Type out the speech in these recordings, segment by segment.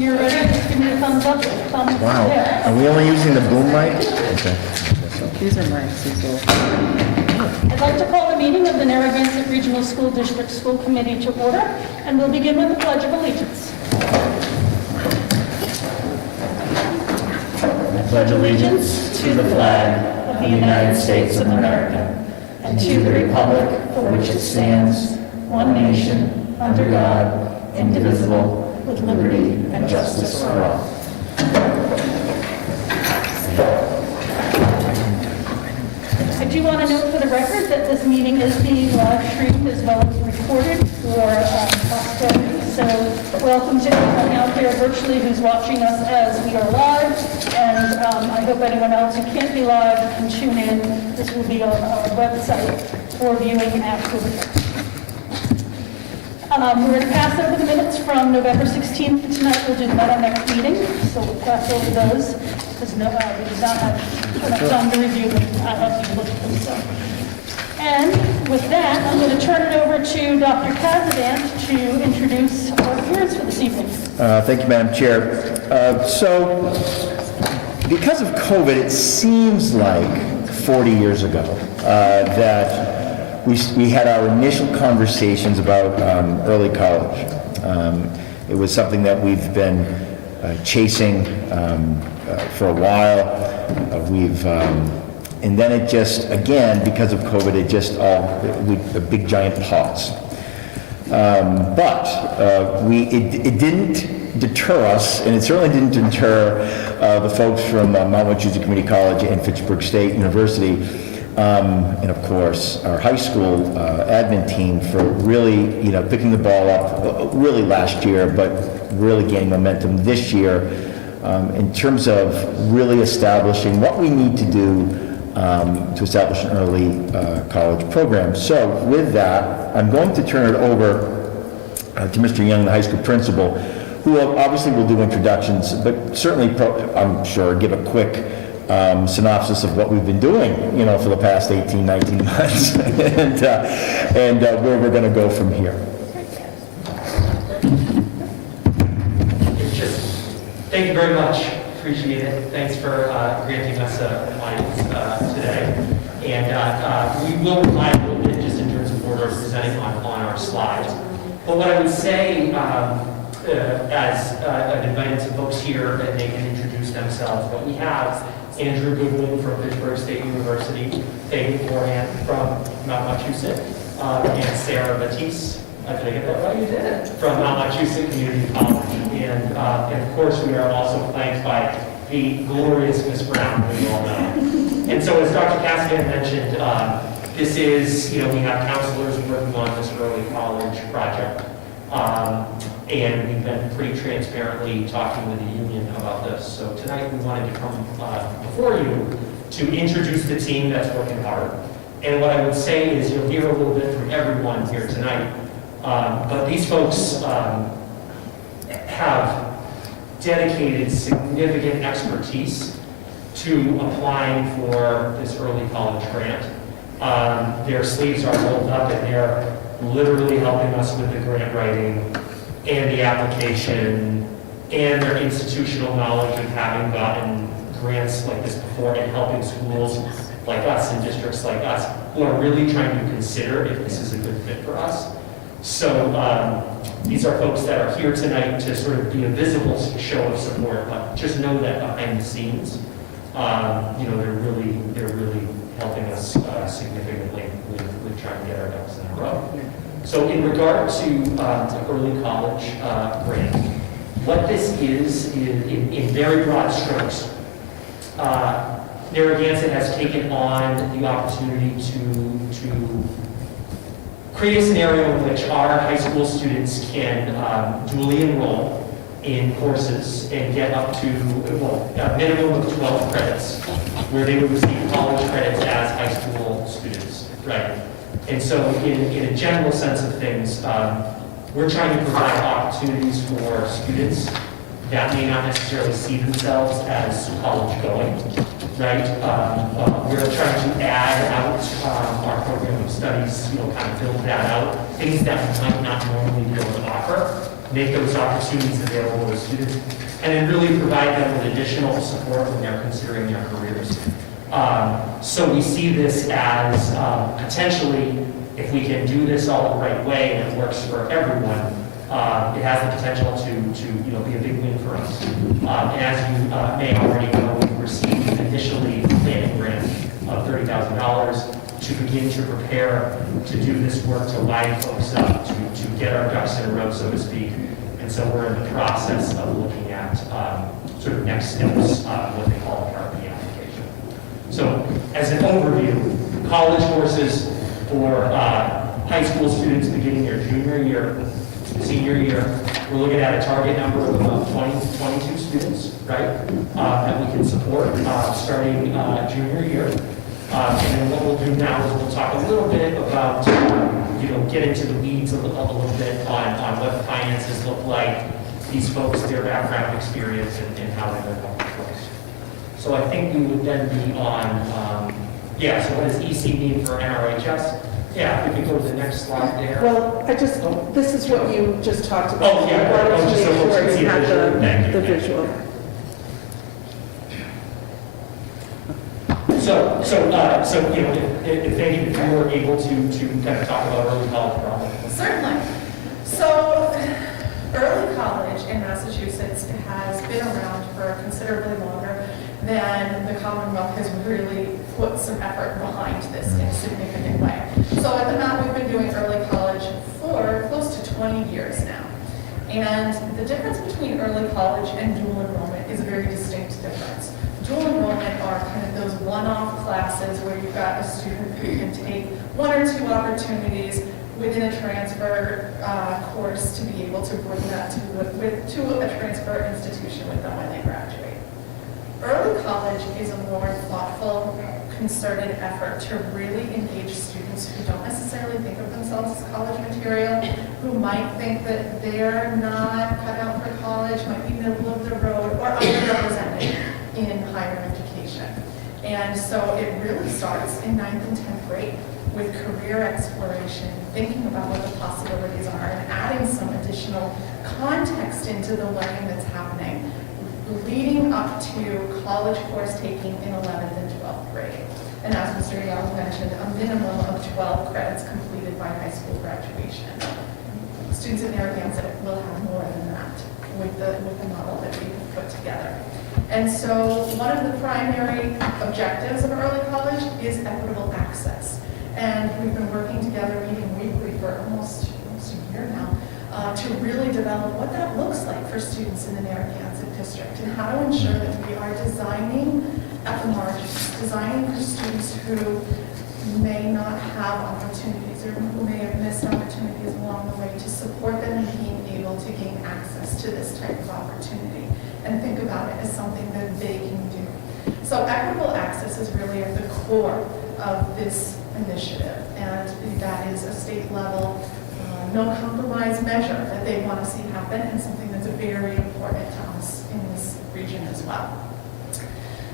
You're ready? Just give me a thumbs up. Thumbs Wow, down. are we only using the boom mic? Okay. These are mine, Cecil. I'd like to call the meeting of the Narragansett Regional School District School Committee to order, and we'll begin with the Pledge of Allegiance. I pledge allegiance to the flag of the United States of America and to the republic for which it stands, one nation, under God, indivisible, with liberty and justice for all. I do want to note for the record that this meeting is being live streamed as well as recorded for posterity. So welcome to anyone out there virtually who's watching us as we are live. And I hope anyone else who can't be live can tune in. This will be on our website for viewing afterwards. We're going to pass over the minutes from November 16th. Tonight we'll do that at our next meeting. So we'll pass over those because we did not have enough time to review them. I have to look at them. So. And with that, I'm going to turn it over to Dr. Kazadant to introduce our appearance for this evening. Thank you, Madam Chair. So, because of COVID, it seems like 40 years ago that we had our initial conversations about early college. It was something that we've been chasing for a while. And then it just, again, because of COVID, it just a big giant pause. But it didn't deter us, and it certainly didn't deter the folks from Mount Wachusett Community College and Fitchburg State University, and of course our high school admin team for really, picking the ball up really last year, but really gaining momentum this year in terms of really establishing what we need to do to establish an early college program. So with that, I'm going to turn it over to Mr. Young, the high school principal, who obviously will do introductions, but certainly, I'm sure, give a quick synopsis of what we've been doing, for the past 18, 19 months, and where we're going to go from here. Thank you very much. Appreciate it. Thanks for granting us an audience today. And we will rely a little bit just in terms of order of presenting on our slides. But what I would say, as I've invited some folks here that they can introduce themselves, but we have Andrew Goodwin from Fitchburg State University, Faye Forehand from Mount Wachusett, and Sarah Batiste. Did I get that right? You did. From Mount Wachusett Community College. And of course, we are also flanked by the glorious Miss Brown, who you all know. And so, as Dr. Cassian mentioned, this is, we have counselors working on this early college project. And we've been pretty transparently talking with the union about this. So tonight we wanted to come before you to introduce the team that's working hard. And what I would say is you'll hear a little bit from everyone here tonight. But these folks have dedicated significant expertise to applying for this early college grant. Their sleeves are rolled up and they're literally helping us with the grant writing and the application and their institutional knowledge of having gotten grants like this before and helping schools like us and districts like us who are really trying to consider if this is a good fit for us. So these are folks that are here tonight to sort of be a visible show of support, but just know that behind the scenes, they're really helping us significantly with trying to get our ducks in a row. So in regard to early college grant, what this is in very broad strokes, Narragansett has taken on the opportunity to create a scenario in which our high school students can dually enroll in courses and get up to a minimum of 12 credits, where they would receive college credits as high school students, right? And so in a general sense of things, we're trying to provide opportunities for students that may not necessarily see themselves as college going, right? We're trying to add out our program of studies, kind of build that out, things that we might not normally be able to offer. make those opportunities available to students, and then really provide them with additional support when they're considering their careers. So we see this as potentially, if we can do this all the right way and it works for everyone, it has the potential to be a big win for us. And as you may already know, we received initially a planning grant of $30,000 to begin to prepare to do this work, to line folks up, to get our ducks in a row, so to speak. And so we're in the process of looking at sort of next steps, what they call a Part B application. So as an overview, college courses for high school students beginning their junior year, senior year, we're looking at a target number of about 22 students, right, that we can support starting junior year. And then what we'll do now is we'll talk a little bit about, get into the weeds a little bit on what finances look like, these folks, their background experience, and how they live on the place. So I think we would then be on, so what does EC mean for NRHS? Yeah, if we could go to the next slide there. Well, this is what you just talked about. Oh, yeah. I wanted to Just so make folks sure can see you had visual. Thank you. the visual. If you were able to kind of talk about early college problems. Certainly. So, early college in Massachusetts has been around for considerably longer than the Commonwealth has really put some effort behind this in a significant way. So at the Mount, we've been doing early college for close to 20 years now. And the difference between early college and dual enrollment is a very distinct difference. Dual enrollment are kind of those one-off classes where you've got a student who can take one or two opportunities within a transfer course to be able to bring that to a transfer institution with them when they graduate. Early college is a more thoughtful, concerted effort to really engage students who don't necessarily think of themselves as college material, who might think that they're not cut out for college, might be middle of the road, or underrepresented in higher education. And so it really starts in 9th and 10th grade with career exploration, thinking about what the possibilities are, and adding some additional context into the learning that's happening, leading up to college course taking in 11th and 12th grade. And as Mr. Young mentioned, a minimum of 12 credits completed by high school graduation. Students in Narragansett will have more than that with the model that we have put together. And so one of the primary objectives of early college is equitable access. And we've been working together, meeting weekly for almost a year now, to really develop what that looks like for students in the Narragansett district and how to ensure that we are designing at the margins, designing for students who may not have opportunities or who may have missed opportunities along the way, to support them in being able to gain access to this type of opportunity and think about it as something that they can do. So equitable access is really at the core of this initiative, and that is a state level no compromise measure that they want to see happen, and something that's very important to us in this region as well.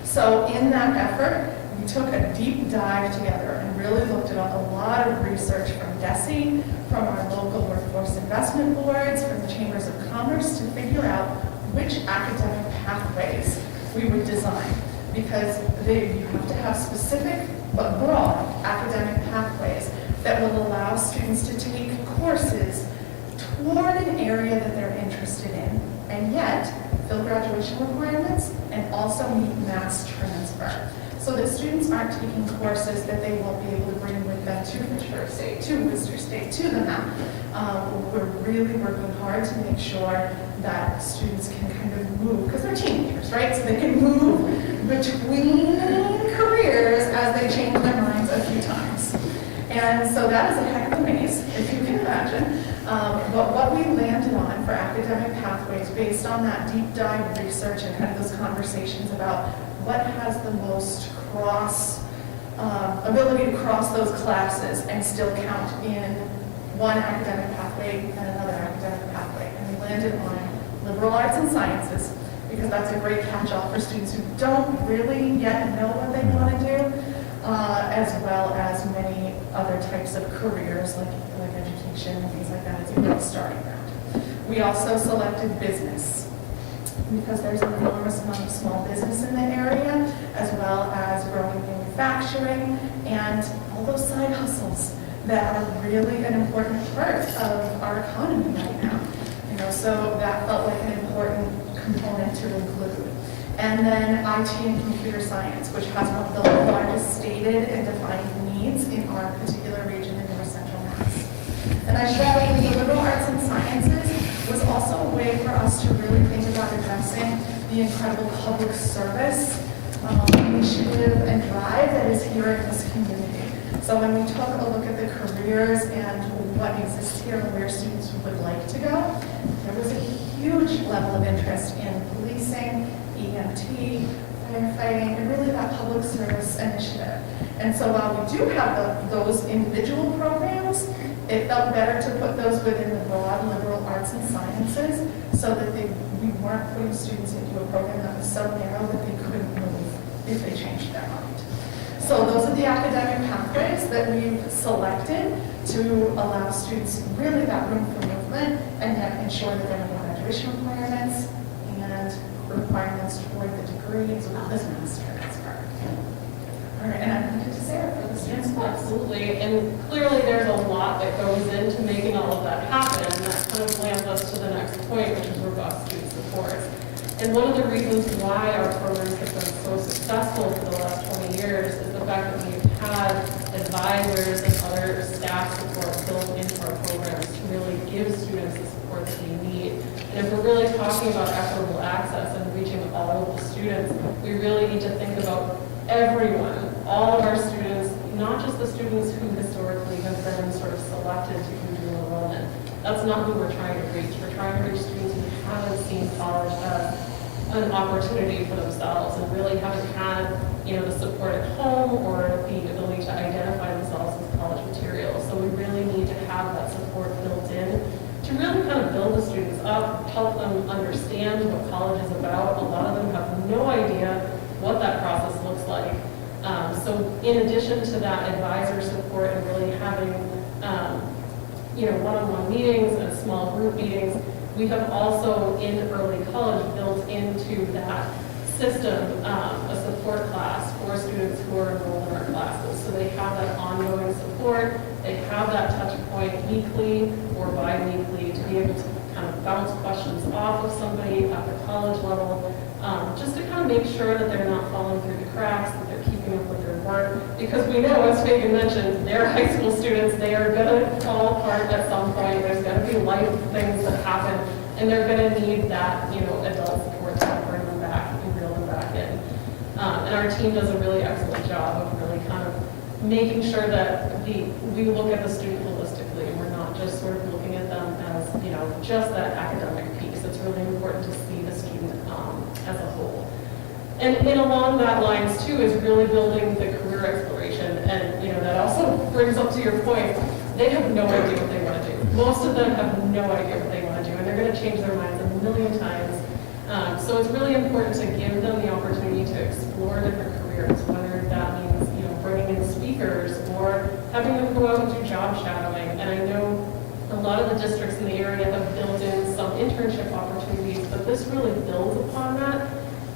So in that effort, we took a deep dive together and really looked at a lot of research from DESE, from our local workforce investment boards, from the chambers of commerce, to figure out which academic pathways we would design, because you have to have specific but broad academic pathways that will allow students to take courses toward an area that they're interested in, and yet fill graduation requirements and also meet mass transfer, so that students aren't taking courses that they won't be able to bring with them to Ventura State, to Worcester State, to the MAP. We're really working hard to make sure that students can kind of move, because they're teenagers, right? So they can move between careers as they change their minds a few times. And so that is a heck of a maze, if you can imagine. But what we landed on for academic pathways, based on that deep dive research and kind of those conversations about what has the most ability to cross those classes and still count in one academic pathway and another academic pathway. And we landed on liberal arts and sciences, because that's a great catch-all for students who don't really yet know what they want to do, as well as many other types of careers like education and things like that. It's a great starting ground. We also selected business, because there's an enormous amount of small business in the area, as well as growing manufacturing and all those side hustles that are really an important part of our economy right now. You know, so that felt like an important component to include. And then IT and computer science, which has one of the largest stated and defined needs in our particular region in North Central Mass. And I felt the liberal arts and sciences was also a way for us to really think about addressing the incredible public service initiative and drive that is here in this community. So when we took a look at the careers and what exists here and where students would like to go, there was a huge level of interest in policing, EMT, firefighting, and really that public service initiative. And so while we do have those individual programs, it felt better to put those within the broad liberal arts and sciences so that we weren't putting students into a program that was so narrow that they couldn't move if they changed their mind. So those are the academic pathways that we've selected to allow students really that room for movement and yet ensure that there are no graduation requirements and requirements toward the degree as well as master's. All right, and I'm going to Sarah for the students. Yes, absolutely. And clearly there's a lot that goes into making all of that happen. And that kind of lands us to the next point, which is robust student support. And one of the reasons why our programs have been so successful for the last 20 years is the fact that we've had advisors and other staff support built into our programs to really give students the support that they need. And if we're really talking about equitable access and reaching all of the students, we really need to think about everyone, all of our students, not just the students who historically have been sort of selected to do enrollment. That's not who we're trying to reach. We're trying to reach students who haven't seen college as an opportunity for themselves and really haven't had, the support at home or the ability to identify themselves as college material. So we really need to have that support built in to really kind of build the students up, help them understand what college is about. A lot of them have no idea what that process looks like. So in addition to that advisor support and really having, one-on-one meetings and small group meetings, we have also in early college built into that system a support class for students who are enrolled in our classes. So they have that ongoing support, they have that touch point weekly or bi-weekly to be able to kind of bounce questions off of somebody at the college level, just to kind of make sure that they're not falling through the cracks, that they're keeping up with their work. Because we know, as Fagan mentioned, they're high school students, they are going to fall apart at some point. There's going to be life things that happen, and they're going to need that, adult support to bring them back and reel them back in. And our team does a really excellent job of really kind of making sure that we look at the student holistically, and we're not just sort of looking at them as, just that academic piece. It's really important to see the student as a whole. And along that lines too is really building the career exploration. And that also brings up to your point, they have no idea what they want to do. Most of them have no idea what they want to do, and they're going to change their minds a million times. So it's really important to give them the opportunity to explore different careers, whether that means bringing in speakers or having them go out and do job shadowing. And I know a lot of the districts in the area have built in some internship opportunities, but this really builds upon that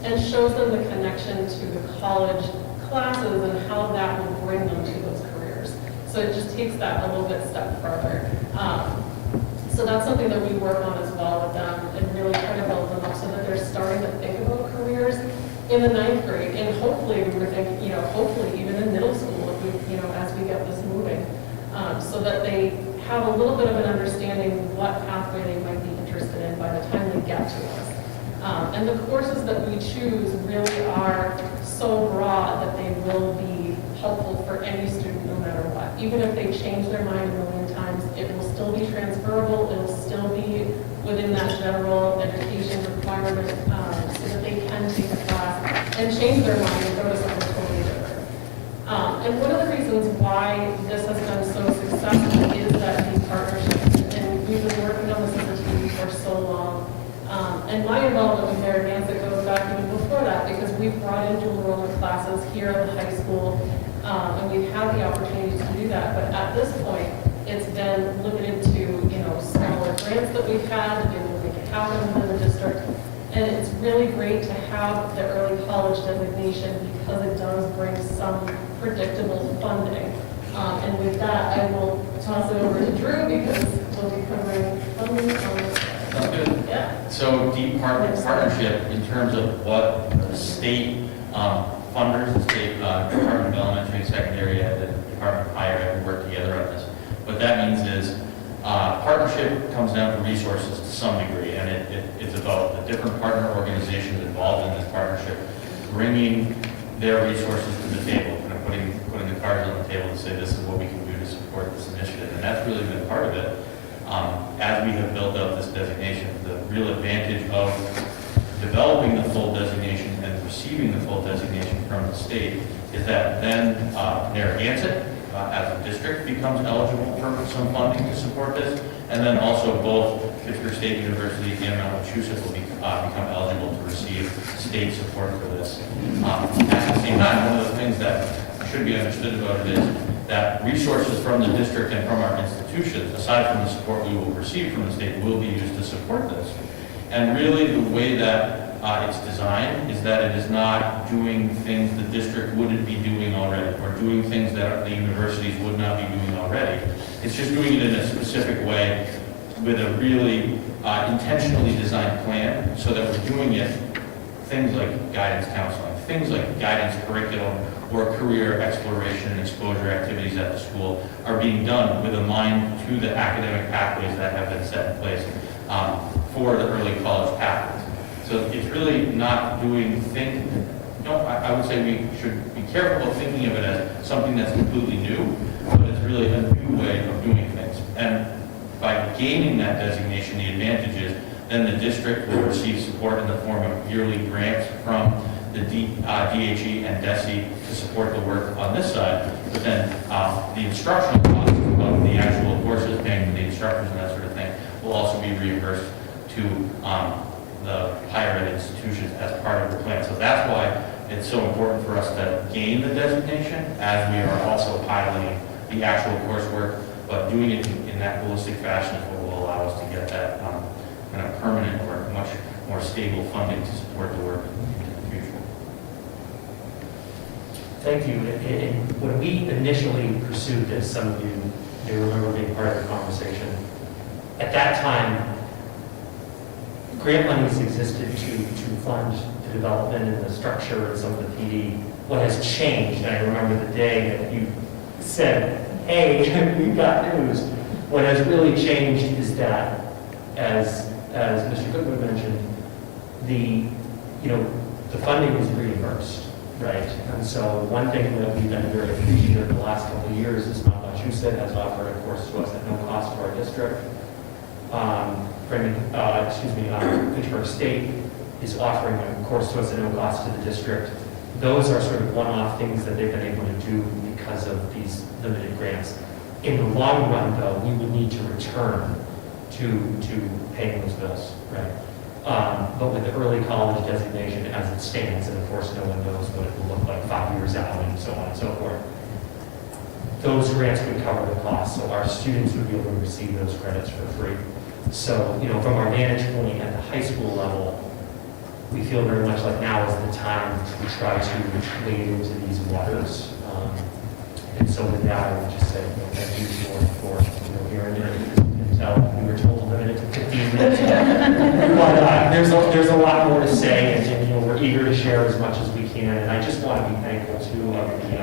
and shows them the connection to the college classes and how that will bring them to those careers. So it just takes that a little bit step further. So that's something that we work on as well with them and really try to build them up so that they're starting to think about careers in the 9th grade. And hopefully we were thinking, hopefully even in middle school, if we, as we get this moving, so that they have a little bit of an understanding what pathway they might be interested in by the time they get to us. And the courses that we choose really are so broad that they will be helpful for any student no matter what. Even if they change their mind a million times, it will still be transferable, it will still be within that general education requirement so that they can take a class and change their mind and go to something totally different. And one of the reasons why this has been so successful is that these partnerships, and we've been working on this as a team for so long. And my involvement with Narragansett goes back even before that, because we've brought in dual enrollment classes here at the high school, and we've had the opportunity to do that. But at this point, it's been limited to, smaller grants that we've had, and happen within the district. And it's really great to have the early college designation because it does bring some predictable funding. And with that, I will toss it over to Drew because we'll be covering funding on this. Sounds good. Yeah. So deep partnership in terms of what the state funders, the state Department of Elementary and Secondary Ed, and Department of Higher Ed work together on this. What that means is partnership comes down to resources to some degree, and it's about the different partner organizations involved in this partnership bringing their resources to the table, kind of putting the cards on the table and say this is what we can do to support this initiative, and that's really been part of it. As we have built up this designation, the real advantage of developing the full designation and receiving the full designation from the state is that then Narragansett, as a district, becomes eligible for some funding to support this, and then also both Pittsburgh State University and Massachusetts will become eligible to receive state support for this. At the same time, one of the things that should be understood about it is that resources from the district and from our institutions, aside from the support we will receive from the state, will be used to support this. And really the way that it's designed is that it is not doing things the district wouldn't be doing already, or doing things that the universities would not be doing already. It's just doing it in a specific way with a really intentionally designed plan so that we're doing it, things like guidance counseling, things like guidance curriculum, or career exploration and exposure activities at the school are being done with a mind to the academic pathways that have been set in place for the early college pathways. So it's really not doing I would say we should be careful of thinking of it as something that's completely new, but it's really a new way of doing things. And by gaining that designation, the advantage is then the district will receive support in the form of yearly grants from the DHE and DESE to support the work on this side, but then the instructional costs of the actual courses, paying the instructors and that sort of thing, will also be reimbursed to the higher ed institutions as part of the plan. So that's why it's so important for us to gain the designation as we are also piloting the actual coursework, but doing it in that holistic fashion is what will allow us to get that kind of permanent or much more stable funding to support the work into the future. Thank you. When we initially pursued this, some of you may remember being part of the conversation. At that time, grant monies existed to fund the development and the structure and some of the PD. What has changed, and I remember the day that you said, hey, we've got news. What has really changed is that, as Mr. Goodman mentioned, the funding is reimbursed, right? And so one thing that we've been very appreciative of the last couple of years is Massachusetts has offered a course to us at no cost to our district. Pittsburgh State is offering a course to us at no cost to the district. Those are sort of one-off things that they've been able to do because of these limited grants. In the long run, though, we would need to return to paying those bills, right? But with the early college designation as it stands, and of course no one knows what it will look like 5 years out and so on and so forth, those grants would cover the cost, so our students would be able to receive those credits for free. So, from our vantage point at the high school level, we feel very much like now is the time to try to wade into these waters. And so with that, I would just say, thank you for hearing it. And tell we were told to limit it to 15 minutes. But there's a lot more to say, and we're eager to share as much as we can. And I just want to be thankful too of the,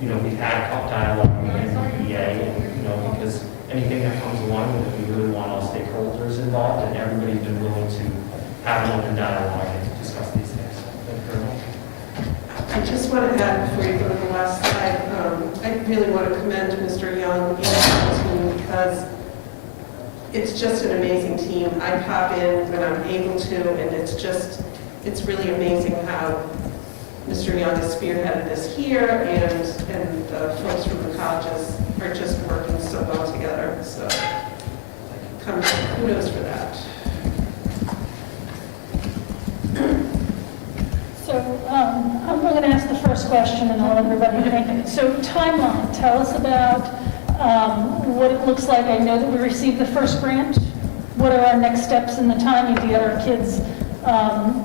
we've had dialogue with the EA, and because anything that comes along with it, we really want all stakeholders involved, and everybody's been willing to have an open dialogue and to discuss these things. Thank you very much. I just want to add, before you go to the last slide, I really want to commend Mr. Young and his team because it's just an amazing team. I pop in when I'm able to, and it's really amazing how Mr. Young has spearheaded this here, and the folks from the colleges are just working so well together. So kudos for that. So I'm going to ask the first question and I'll let everybody think. So timeline, tell us about what it looks like. I know that we received the first grant what are our next steps in the timing to get our kids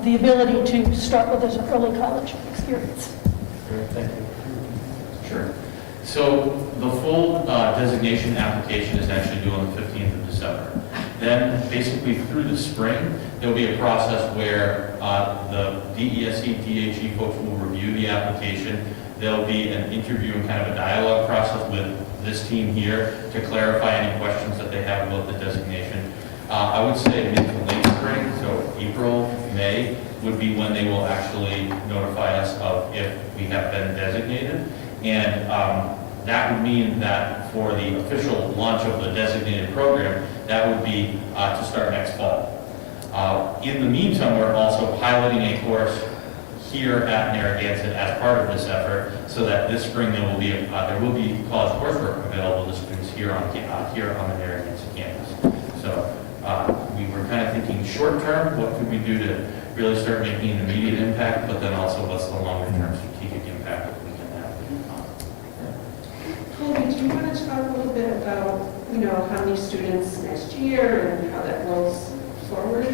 the ability to start with this early college experience. Thank you. Sure. So the full designation application is actually due on the 15th of December. Then basically through the spring, there'll be a process where the DESE, DHE folks will review the application. There'll be an interview and kind of a dialogue process with this team here to clarify any questions that they have about the designation. I would say mid to late spring, so April, May, would be when they will actually notify us of if we have been designated. And that would mean that for the official launch of the designated program, that would be to start next fall. In the meantime, we're also piloting a course here at Narragansett as part of this effort, so that this spring there will be college coursework available to students here on the Narragansett campus. So we were kind of thinking short term, what could we do to really start making an immediate impact, but then also what's the longer term strategic impact that we can have. Colby, do you want to talk a little bit about, how many students next year and how that rolls forward?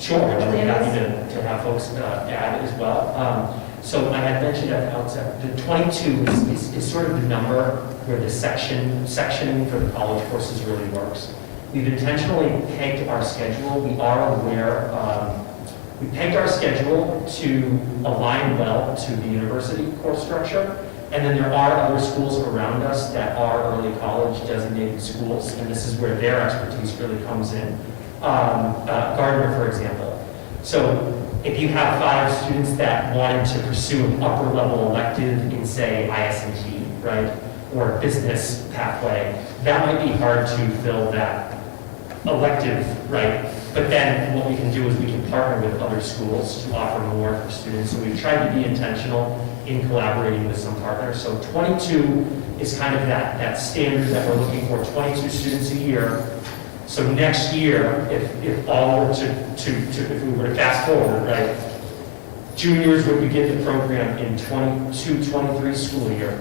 Sure, I'd be happy to have folks add as well. So I had mentioned at the outset, the 22 is sort of the number where the sectioning for the college courses really works. We've intentionally pegged our schedule. We are aware, we pegged our schedule to align well to the university course structure. And then there are other schools around us that are early college designated schools, and this is where their expertise really comes in. Gardner, for example. So if you have 5 students that wanted to pursue an upper level elective in, say, IS&T, right, or business pathway, that might be hard to fill that elective, right? But then what we can do is we can partner with other schools to offer more for students. So we've tried to be intentional in collaborating with some partners. So 22 is kind of that standard that we're looking for, 22 students a year. So next year, if all were if we were to fast forward, right, juniors would begin the program in 22-23 school year,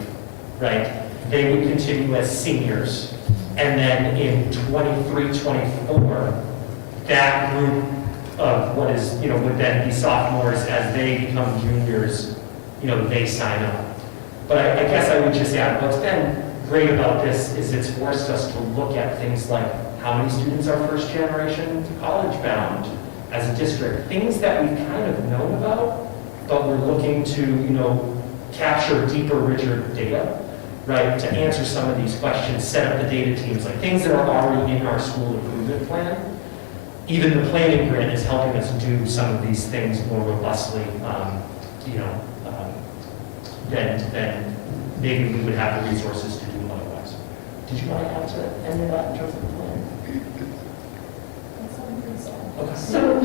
right? They would continue as seniors. And then in 23-24, that group of what is, would then be sophomores as they become juniors, they sign up. But I guess I would just add, what's been great about this is it's forced us to look at things like how many students are first generation college bound as a district, things that we've kind of known about, but we're looking to, capture deeper, richer data, right, to answer some of these questions, set up the data teams, like things that are already in our school improvement plan. Even the planning grant is helping us do some of these things more robustly, than maybe we would have the resources to do otherwise. Did you want to add to any of that in terms of the plan? Okay. So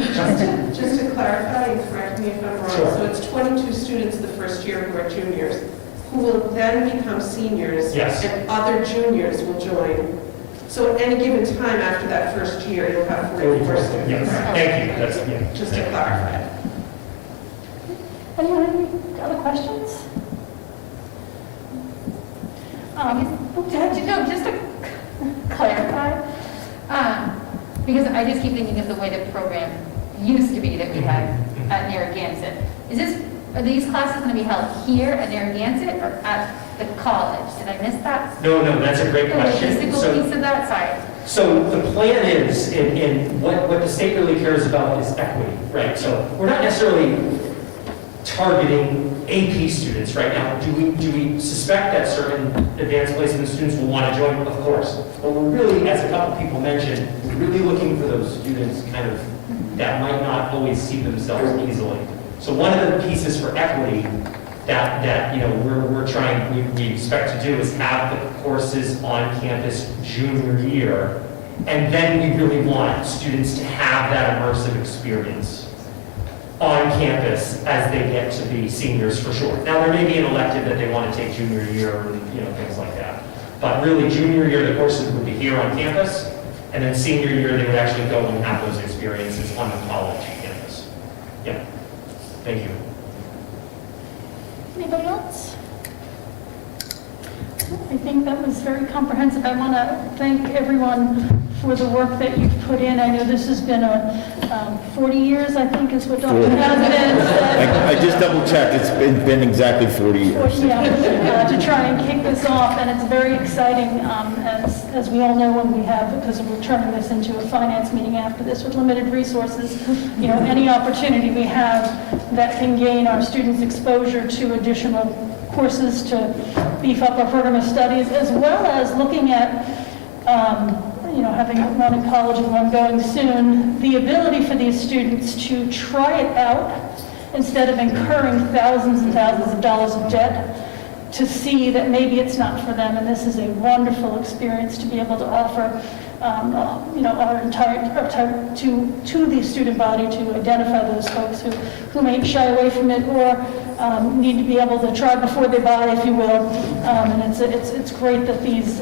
just to clarify, and correct me if I'm wrong, Sure. so it's 22 students the first year who are juniors, who will then become seniors. Yes. And other juniors will join. So at any given time after that first year, you'll have 44 students. Yes, thank you. That's, Just to clarify. Anyone, any other questions? Just to clarify, because I just keep thinking of the way the program used to be that we had at Narragansett. Are these classes going to be held here at Narragansett or at the college? Did I miss that? No, that's a great The question. logistical piece of that, sorry. So the plan is, and what the state really cares about is equity, right? So we're not necessarily targeting AP students right now. Do we suspect that certain advanced placement students will want to join? Of course. But we're really, as a couple people mentioned, we're really looking for those students kind of that might not always see themselves easily. So one of the pieces for equity that we expect to do is have the courses on campus junior year, and then we really want students to have that immersive experience on campus as they get to be seniors for sure. Now there may be an elective that they want to take junior year, things like that. But really junior year the courses would be here on campus, and then senior year they would actually go and have those experiences on the college campus. Yeah. Thank you. Anybody else? I think that was very comprehensive. I want to thank everyone for the work that you've put in. I know this has been a 40 years, I think, is what Dr. President said. I just double checked, it's been exactly 40 years. Yeah, to try and kick this off, and it's very exciting, as we all know when we have, because we're turning this into a finance meeting after this with limited resources, you know, any opportunity we have that can gain our students exposure to additional courses to beef up our program of studies, as well as looking at, you know, having one in college and one going soon, the ability for these students to try it out instead of incurring thousands and thousands of dollars of debt, to see that maybe it's not for them, and this is a wonderful experience to be able to offer, you know, our to the student body, to identify those folks who may shy away from it or need to be able to try before they buy, if you will. And it's great that these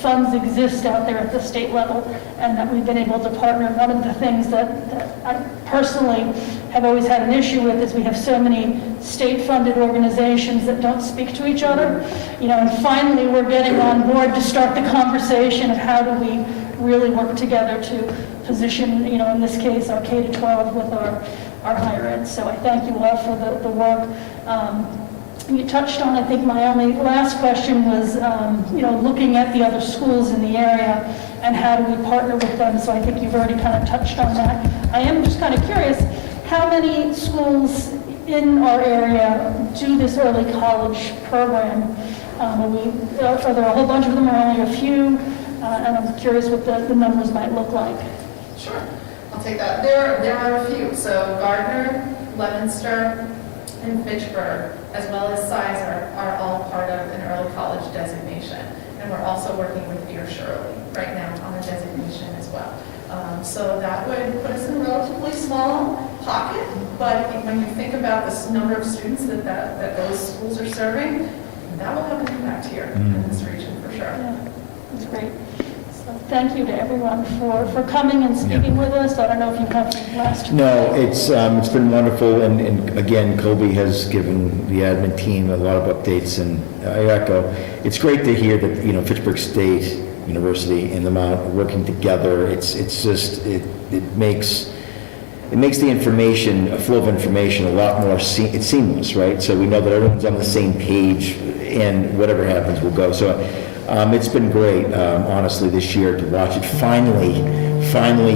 funds exist out there at the state level, and that we've been able to partner. One of the things that I personally have always had an issue with is we have so many state-funded organizations that don't speak to each other. You know, and finally we're getting on board to start the conversation of how do we really work together to position, you know, in this case, our K-12 with our higher ed. So I thank you all for the work. You touched on, I think my only last question was, you know, looking at the other schools in the area and how do we partner with them. So I think you've already kind of touched on that. I am just kind of curious, how many schools in our area do this early college program? Are there a whole bunch of them or only a few? And I'm curious what the numbers might look like. Sure, I'll take that. There are a few. So Gardner, Leominster, and Fitchburg, as well as Sizer, are all part of an early college designation. And we're also working with Dear Shirley right now on a designation as well. So that would put us in a relatively small pocket, but when you think about this number of students that those schools are serving, that will have an impact here in this region for sure. Yeah, that's great. So thank you to everyone for coming and speaking with us. I don't know if you have last. No, it's been wonderful, and again, Colby has given the admin team a lot of updates, and I echo. It's great to hear that, you know, Fitchburg State University and the Mount are working together. It makes the information, a flow of information, a lot more it's seamless, right? So we know that everyone's on the same page, and whatever happens, we'll go. So it's been great, honestly, this year to watch it finally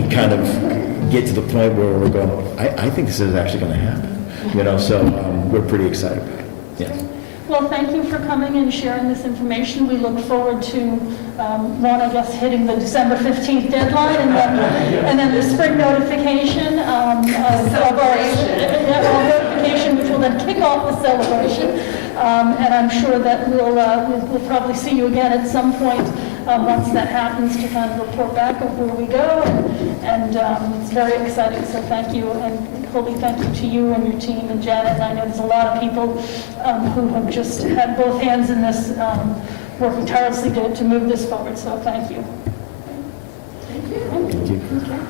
kind of get to the point where we're going, I think this is actually going to happen, you know, so we're pretty excited about it. Yeah. Well, thank you for coming and sharing this information. We look forward to, I guess, hitting the December 15th deadline, and then the spring notification of our notification, which will then kick off the celebration. And I'm sure that we'll probably see you again at some point once that happens to kind of report back of where we go. And it's very exciting, so thank you. And Colby, thank you to you and your team and Janet. I know there's a lot of people who have just had both hands in this, working tirelessly to move this forward, so thank you. Thank you. Thank you. Okay.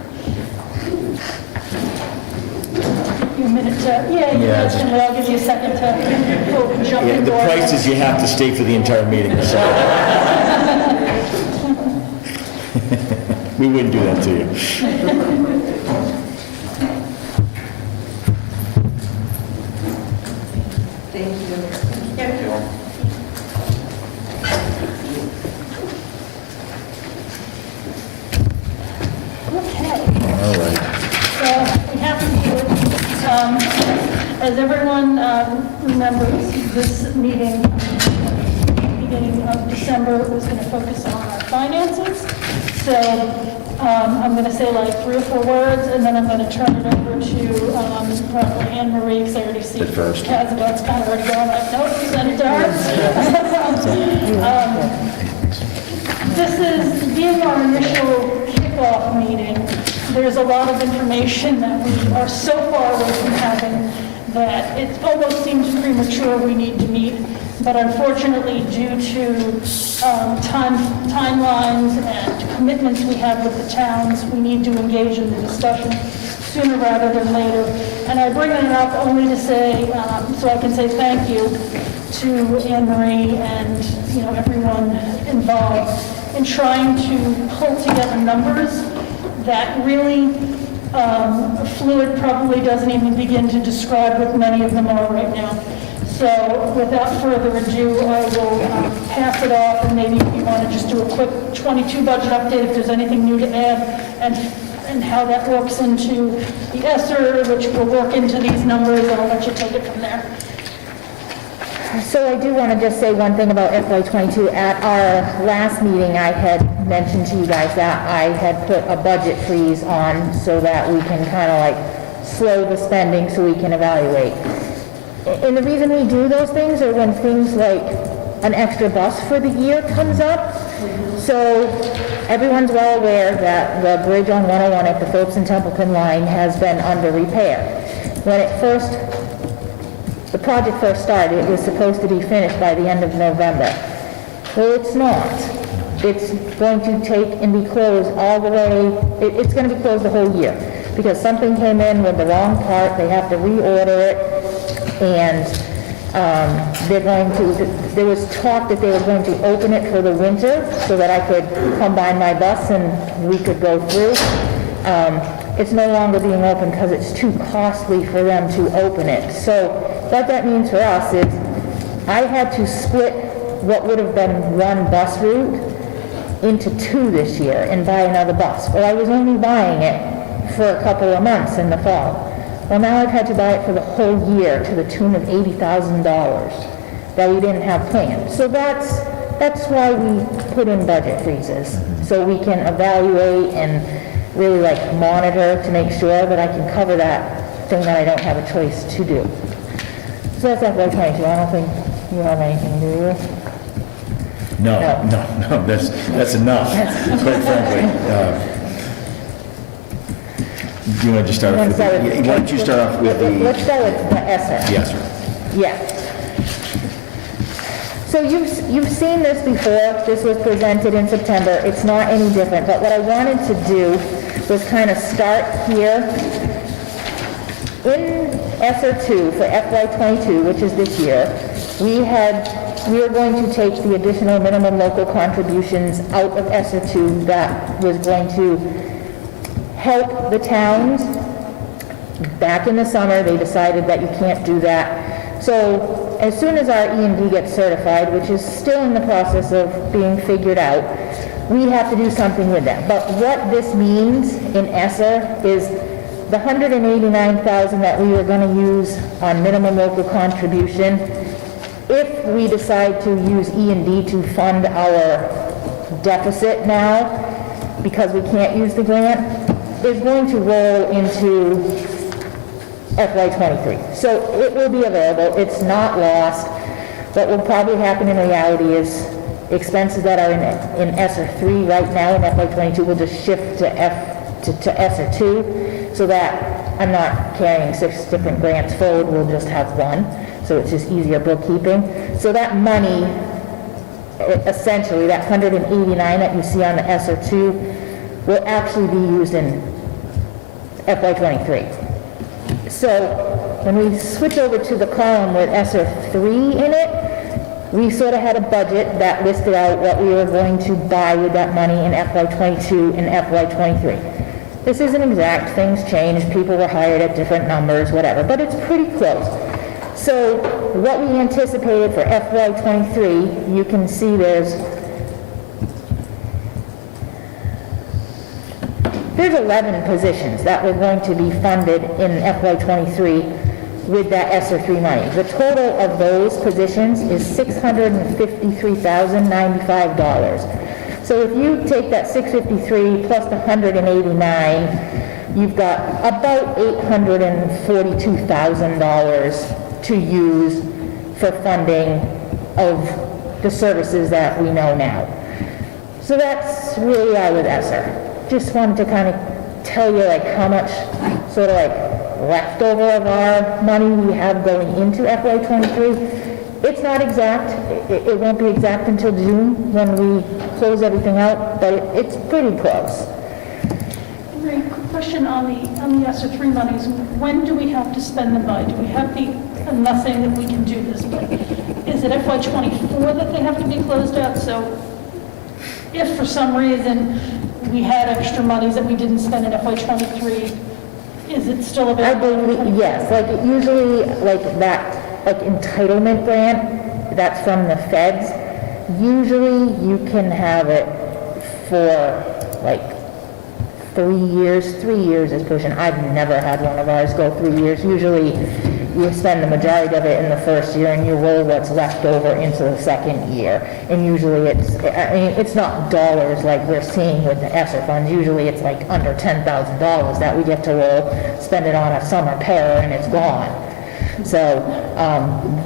Give you a minute to, and I'll give you a second to jump Yeah, in. the price is you have to stay for the entire meeting, so. We wouldn't do that to you. Thank you. Thank you. Okay. All right. So we have to do it. As everyone remembers, this meeting, beginning of December, was going to focus on our finances. So I'm going to say like 3 or 4 words, and then I'm going to turn it over to probably Anne Marie, because I already see At first. Kazabet's kind of already going like, nope, send it to her. This is being our initial kickoff meeting. There's a lot of information that we are so far away from having that it almost seems premature we need to meet. But unfortunately, due to timelines and commitments we have with the towns, we need to engage in the discussion sooner rather than later. And I bring it up only to say, so I can say thank you to Anne Marie and, everyone involved in trying to pull together numbers that really fluid probably doesn't even begin to describe what many of them are right now. So without further ado, I will pass it off, and maybe if you want to just do a quick 22 budget update, if there's anything new to add, and how that works into the ESSER, which will work into these numbers, and I'll let you take it from there. So I do want to just say one thing about FY22. At our last meeting, I had mentioned to you guys that I had put a budget freeze on so that we can kind of like slow the spending so we can evaluate. And the reason we do those things are when things like an extra bus for the year comes up. So everyone's well aware that the bridge on 101 at the Phillips and Templeton line has been under repair. When the project first started, it was supposed to be finished by the end of November. Well, it's not. It's going to take and be closed all the way, it's going to be closed the whole year because something came in with the wrong part, they have to reorder it, and there was talk that they were going to open it for the winter so that I could come by my bus and we could go through. It's no longer being open because it's too costly for them to open it. So what that means for us is I had to split what would have been one bus route into two this year and buy another bus. Well, I was only buying it for a couple of months in the fall. Well, now I've had to buy it for the whole year to the tune of $80,000 that we didn't have planned. So that's why we put in budget freezes, so we can evaluate and really monitor to make sure that I can cover that thing that I don't have a choice to do. So that's FY22. I don't think you have anything, do you? No, that's enough, quite frankly. Do you want to just start off with, why don't you start off with the... Let's start with the ESSER. Yes, sir. Yeah. So you've seen this before. This was presented in September. It's not any different, but what I wanted to do was kind of start here. In ESSER 2 for FY22, which is this year, we were going to take the additional minimum local contributions out of ESSER 2 that was going to help the towns. Back in the summer, they decided that you can't do that. So as soon as our E&D gets certified, which is still in the process of being figured out, we have to do something with that. But what this means in ESSER is the $189,000 that we were going to use on minimum local contribution, if we decide to use E&D to fund our deficit now, because we can't use the grant, is going to roll into FY23. So it will be available. It's not lost. What will probably happen in reality is expenses that are in ESSER 3 right now in FY22 will just shift to ESSER 2, so that I'm not carrying 6 different grants forward. We'll just have one. So it's just easier bookkeeping. So that money, essentially, that $189 that you see on the ESSER 2 will actually be used in FY23. So when we switch over to the column with ESSER 3 in it, we sort of had a budget that listed out what we were going to buy with that money in FY22 and FY23. This isn't exact, things changed, people were hired at different numbers, whatever, but it's pretty close. So what we anticipated for FY23, you can see there's 11 positions that were going to be funded in FY23 with that ESSER 3 money. The total of those positions is $653,095. So if you take that $653 plus the $189, you've got about $842,000 to use for funding of the services that we know now. So that's where we are with ESSER. Just wanted to kind of tell you how much sort of leftover of our money we have going into FY23. It's not exact. It won't be exact until June when we close everything out, but it's pretty close. Marie, quick question. question on the ESSER 3 monies. When do we have to spend them by? Do we have nothing that we can do this by? Is it FY '24 that they have to be closed out? So if for some reason we had extra monies that we didn't spend in FY '23, is it still I available? believe, yes, like usually like that, like entitlement grant, that's from the feds. Usually you can have it for like 3 years. 3 years is pushing. I've never had one of ours go 3 years. Usually you spend the majority of it in the first year and you roll what's left over into the second year. And usually it's not dollars like we're seeing with the ESSER funds. Usually it's like under $10,000 that we get to roll, spend it on a summer pair and it's gone. So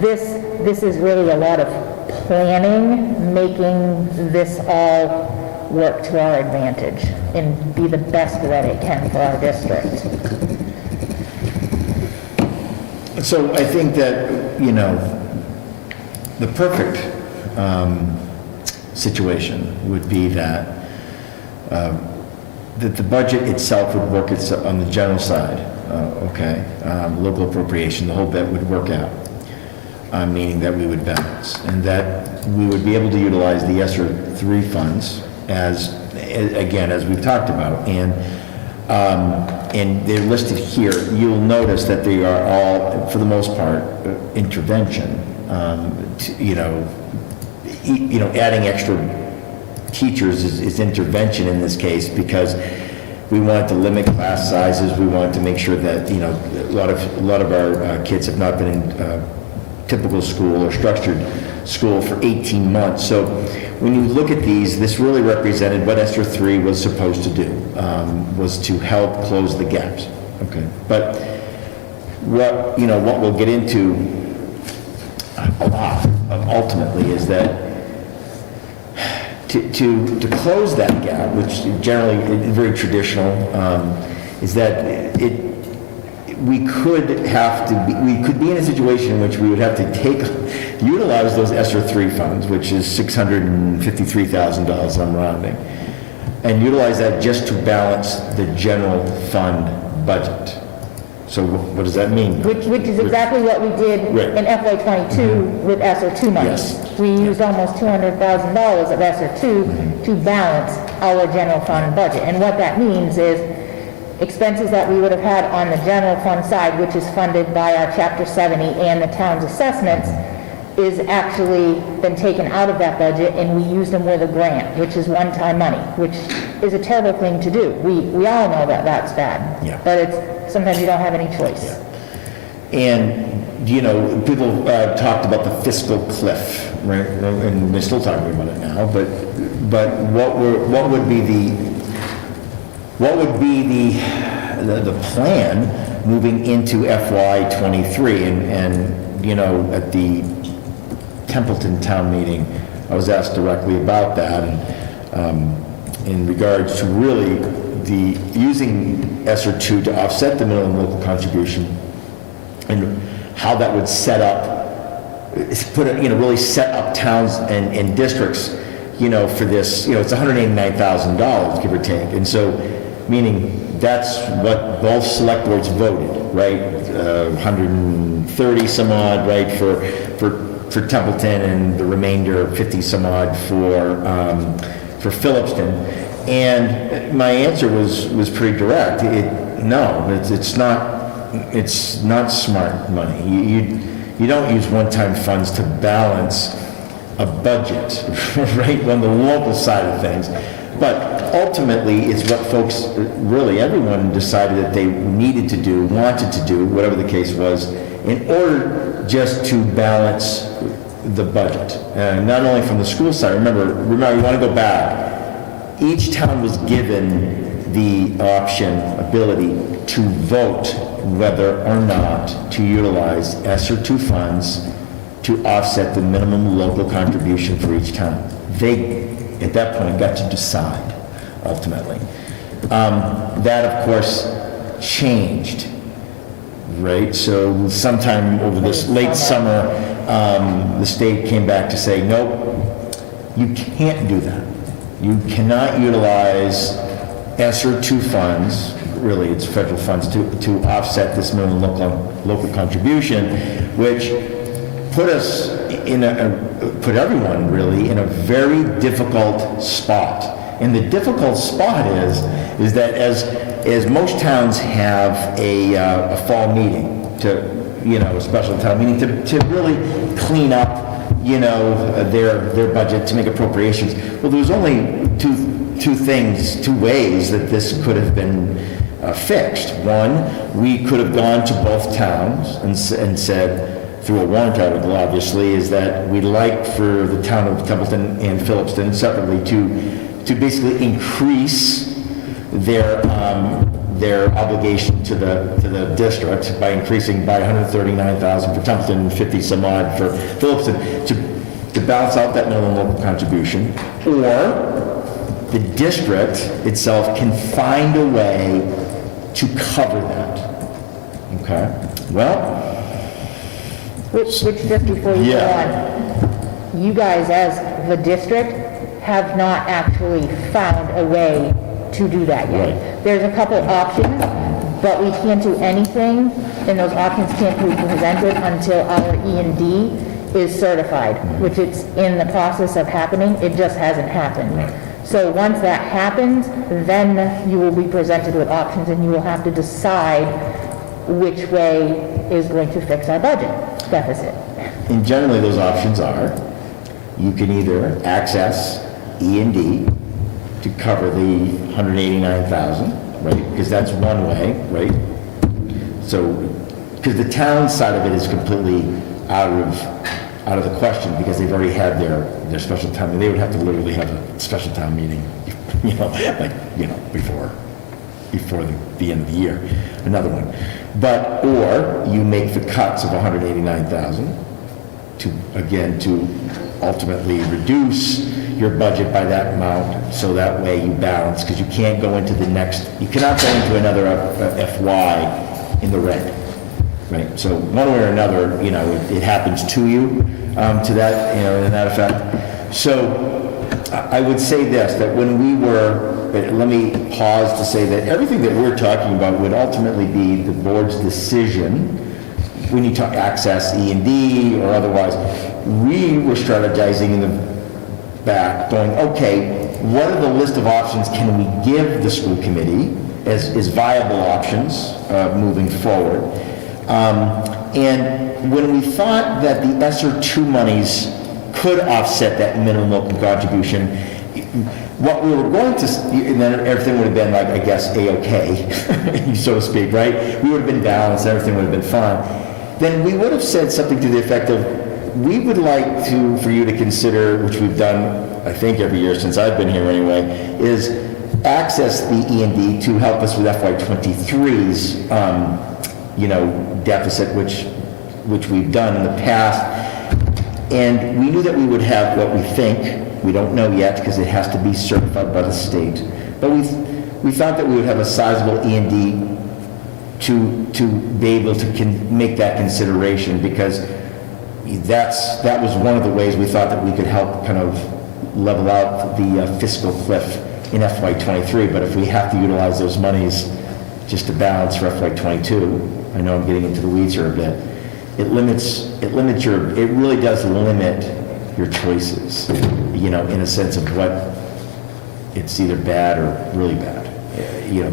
this is really a lot of planning, making this all work to our advantage and be the best that it can for our district. So I think that, the perfect situation would be that the budget itself would work on the general side, okay? Local appropriation, the whole bit would work out, meaning that we would balance, and that we would be able to utilize the ESSER 3 funds as we've talked about, and they're listed here. You'll notice that they are all, for the most part, intervention. Adding extra teachers is intervention in this case, because we wanted to limit class sizes. We wanted to make sure that a lot of our kids have not been in typical school or structured school for 18 months. So when you look at these, this really represented what ESSER 3 was supposed to do, was to help close the gaps. Okay, but what we'll get into a lot ultimately is that to close that gap, which generally is very traditional, is that we could be in a situation in which we would have to utilize those ESSER 3 funds, which is $653,000, I'm rounding, and utilize that just to balance the general fund budget. So what does that mean? Which is exactly what we did in FY '22 with ESSER 2 money. Yes. We used almost $200,000 of ESSER 2 to balance our general fund budget. And what that means is expenses that we would have had on the general fund side, which is funded by our Chapter 70 and the town's assessments, is actually been taken out of that budget, and we used them with a grant, which is one-time money, which is a terrible thing to do. We all know that that's bad. Yeah. But sometimes you don't have any choice. And, people talked about the fiscal cliff, right? And they're still talking about it now, but what would be the plan moving into FY '23? And at the Templeton town meeting, I was asked directly about that, and in regards to really using ESSER 2 to offset the minimum local contribution, and how that would set up, really set up towns and districts, for this, it's $189,000, give or take. And so, meaning that's what both select boards voted, right? 130 some odd, right, for Templeton, and the remainder 50 some odd for Phillipston. And my answer was pretty direct. It's not smart money. You don't use one-time funds to balance a budget, right, on the local side of things. But ultimately, it's what folks, really everyone decided that they needed to do, wanted to do, whatever the case was, in order just to balance the budget. Not only from the school side, remember, you want to go back. Each town was given the ability to vote whether or not to utilize ESSER 2 funds to offset the minimum local contribution for each town. They, at that point, got to decide, ultimately. That, of course, changed, right? So sometime over this late summer, the state came back to say, nope, you can't do that. You cannot utilize ESSER 2 funds, really, it's federal funds to offset this minimum local contribution, which put us put everyone really in a very difficult spot. And the difficult spot is that as most towns have a fall meeting a special town meeting to really clean up, their budget to make appropriations. Well, there was only two ways that this could have been fixed. One, we could have gone to both towns and said, through a warrant article, obviously, is that we'd like for the town of Templeton and Phillipston separately to basically increase their obligation to the district by increasing by $139,000 for Templeton and 50 some odd for Phillipston to balance out that minimum local contribution, or the district itself can find a way to cover that. Okay? Well, Which just before you go on, you guys as the district have not actually found a way to do that yet. Right. There's a couple options, but we can't do anything, and those options can't be presented until our E&D is certified, which it's in the process of happening. It just hasn't happened. So once that happens, then you will be presented with options, and you will have to decide which way is going to fix our budget deficit. and generally those options are, you can either access E&D to cover the $189,000, right? Because that's one way, right? So, because the town side of it is completely out of the question because they've already had their special town meeting. They would have to literally have a special town meeting, before the end of the year, another one. But, or you make the cuts of $189,000 to ultimately reduce your budget by that amount, so that way you balance, because you can't go into you cannot go into another FY in the red, right? So one way or another, it happens to you, to that, in that effect. So I would say this, that when we were, let me pause to say that everything that we're talking about would ultimately be the board's decision. We need to access E&D or otherwise. We were strategizing in the back, going, okay, what are the list of options can we give the school committee as viable options moving forward? And when we thought that the ESSER 2 monies could offset that minimum local contribution, what we were going to, and then everything would have been like, I guess, A-okay, so to speak, right? We would have been balanced, everything would have been fine. Then we would have said something to the effect of, we would like for you to consider, which we've done, I think, every year since I've been here anyway, is access the E&D to help us with FY23's, deficit, which we've done in the past. And we knew that we would have what we think. We don't know yet because it has to be certified by the state. But we thought that we would have a sizable E&D to be able to make that consideration, because that was one of the ways we thought that we could help kind of level out the fiscal cliff in FY23. But if we have to utilize those monies just to balance for FY22, I know I'm getting into the weeds here a bit, it really does limit your choices, in a sense of what it's either bad or really bad,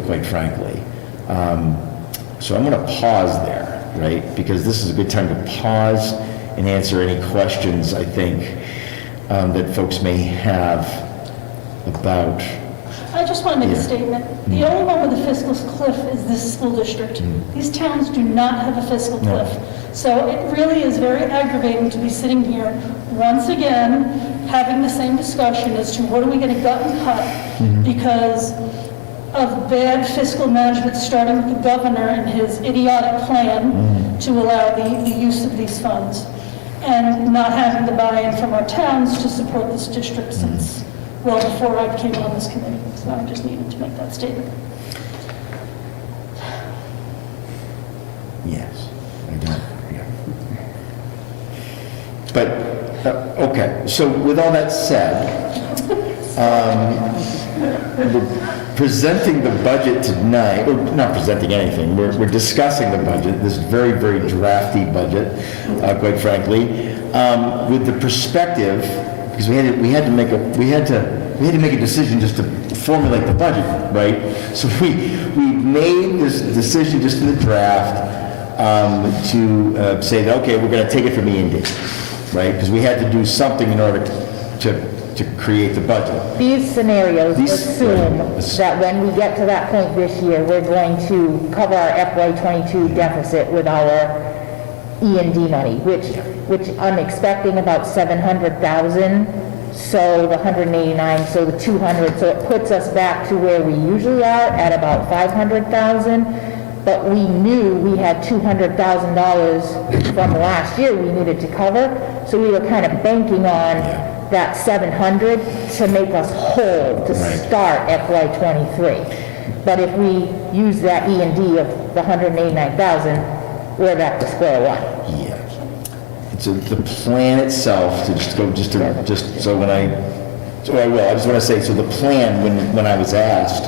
quite frankly. So I'm going to pause there, right? Because this is a good time to pause and answer any questions, I think, that folks may have about. I just want to make a statement. The only one with a fiscal cliff is this school district. These towns do not have a fiscal cliff. So it really is very aggravating to be sitting here once again having the same discussion as to what are we going to gut and cut because of bad fiscal management, starting with the governor and his idiotic plan to allow the use of these funds, and not having the buy-in from our towns to support this district since well before I became on this committee. So I just needed to make that statement. Yes, I don't, yeah. But, okay, so with all that said, presenting the budget tonight, or not presenting anything, we're discussing the budget, this very, very drafty budget, quite frankly, with the perspective, because we had to make a decision just to formulate the budget, right? So we made this decision just in the draft to say that, okay, we're going to take it from E&D, right? Because we had to do something in order to create the budget. These scenarios assume right. that when we get to that point this year, we're going to cover our FY22 deficit with our E&D money, which I'm expecting about 700,000, so the 189, so the 200, so it puts us back to where we usually are at about 500,000, but we knew we had $200,000 from last year we needed to cover, so we were kind of banking on that 700 to make us whole to start FY23. But if we use that E&D of the 189,000, we're back to square one. Yeah. So the plan itself, to just so when I just want to say, so the plan, when I was asked,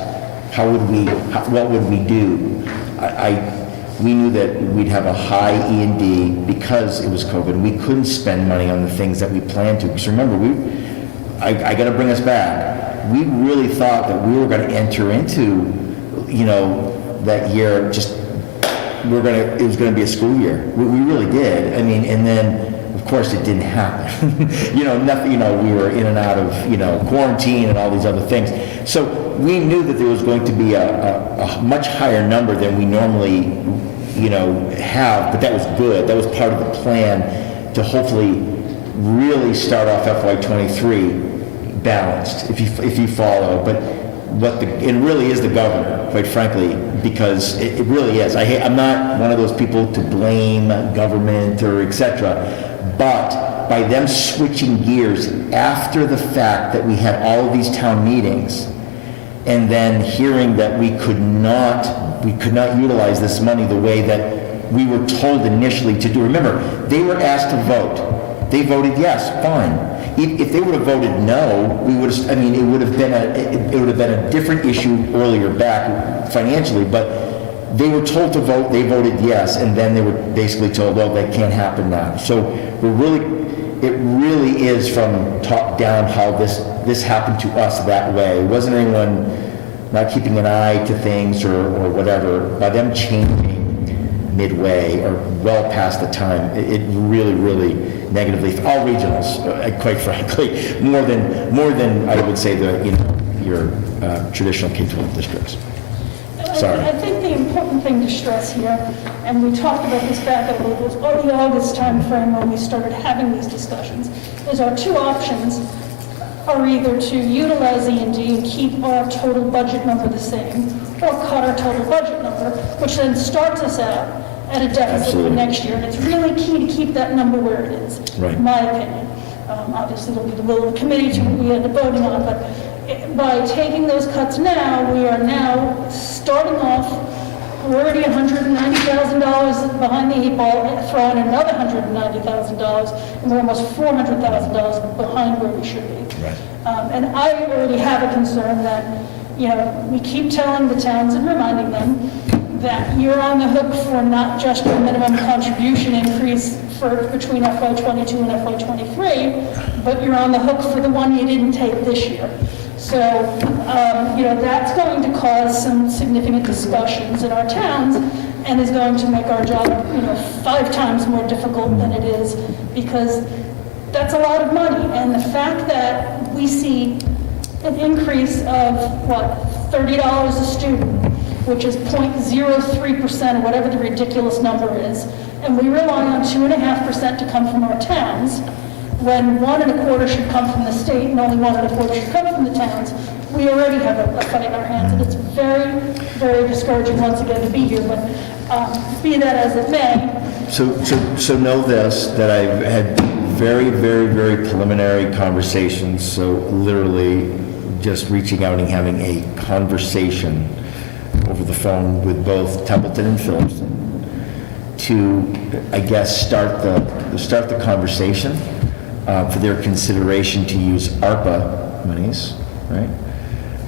what would we do? We knew that we'd have a high E&D because it was COVID. We couldn't spend money on the things that we planned to. Because remember, I got to bring us back. We really thought that we were going to enter into, that year it was going to be a school year. We really did. I mean, and then of course it didn't happen. Nothing. We were in and out of quarantine and all these other things. So we knew that there was going to be a much higher number than we normally have, but that was good. That was part of the plan to hopefully really start off FY23 balanced, if you follow. But it really is the governor, quite frankly, because it really is. I'm not one of those people to blame government or etc. But by them switching gears after the fact that we had all of these town meetings, and then hearing that we could not utilize this money the way that we were told initially to do. Remember, they were asked to vote. They voted yes, fine. If they would have voted no, it would have been a different issue earlier back financially, but they were told to vote, they voted yes, and then they were basically told, well, that can't happen now. So it really is from top down how this happened to us that way. It wasn't anyone not keeping an eye to things or whatever. By them changing midway or well past the time, it really, really negatively, all regionals, quite frankly, more than I would say your traditional K-12 districts. Sorry. I think the important thing to stress here, and we talked about this back at the August timeframe when we started having these discussions, is our two options are either to utilize E&D and keep our total budget number the same, or cut our total budget number, which then starts us out at a deficit for next year. And it's really key to keep that number where it is, in my opinion. Obviously, it'll be the will of the committee to what we end up voting on, but by taking those cuts now, we are now starting off, we're already $190,000 behind the eight ball, throwing another $190,000, and we're almost $400,000 behind where we should be. Right. And I already have a concern that, we keep telling the towns and reminding them that you're on the hook for not just your minimum contribution increase for between FY22 and FY23, but you're on the hook for the one you didn't take this year. So, that's going to cause some significant discussions in our towns and is going to make our job, 5 times more difficult than it is, because that's a lot of money. And the fact that we see an increase of, $30 a student, which is 0.03% or whatever the ridiculous number is, and we rely on 2.5% to come from our towns, when 1.25% should come from the state and only 1.25% should come from the towns, we already have a fight in our hands, and it's very, very discouraging once again to be here, but be that as it may. So know this, that I've had very, very, very preliminary conversations, so literally just reaching out and having a conversation over the phone with both Templeton and Phillipston to, I guess, start the conversation for their consideration to use ARPA monies, right,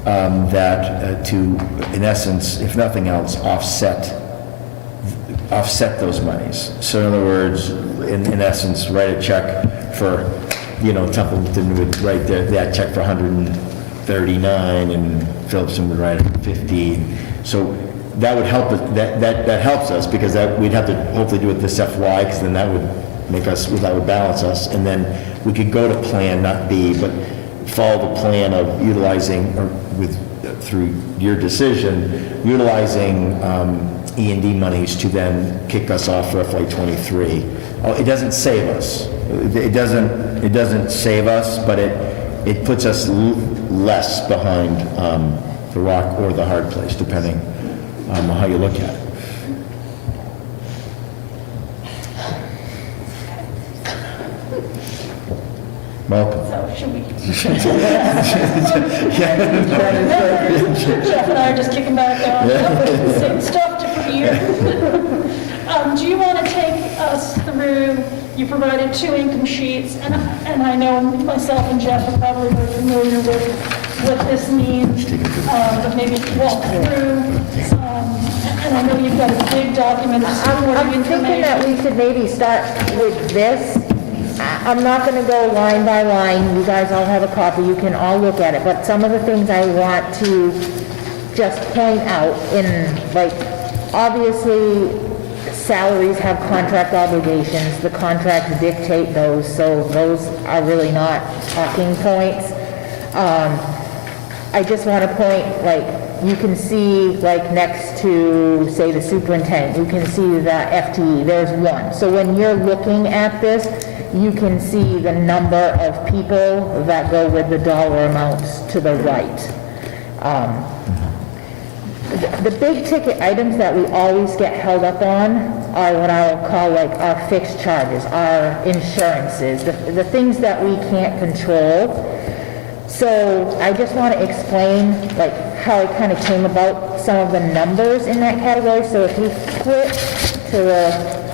that to, in essence, if nothing else, offset those monies. So in other words, in essence, write a check for, Templeton would write that check for 139 and Phillipson would write it 50. So that would help, that helps us because we'd have to hopefully do it this FY because then that would that would balance us. And then we could go to plan, not B, but follow the plan of utilizing, or through your decision, utilizing E&D monies to then kick us off for FY23. Oh, it doesn't save us. It doesn't save us, but it puts us less behind the rock or the hard place, depending on how you look at it. Welcome. So should we? Jeff and I are just kicking back on, same stuff, different year. Do you want to take us through, you provided 2 income sheets, and I know myself and Jeff are probably very familiar with what this means, but maybe walk through, and I know you've got a big document of supporting I'm thinking that we should maybe start with this. I'm not going to go line by line. You guys all have a copy. You can all look at it. But some of the things I want to just point out obviously, salaries have contract obligations. The contracts dictate those, so those are really not talking points. I just want to point, you can see, next to, say, the superintendent, you can see the FTE, there's 1. So when you're looking at this, you can see the number of people that go with the dollar amounts to the right. The big ticket items that we always get held up on are what I'll call our fixed charges, our insurances, the things that we can't control. So I just want to explain how I kind of came about some of the numbers in that category. So if you flip to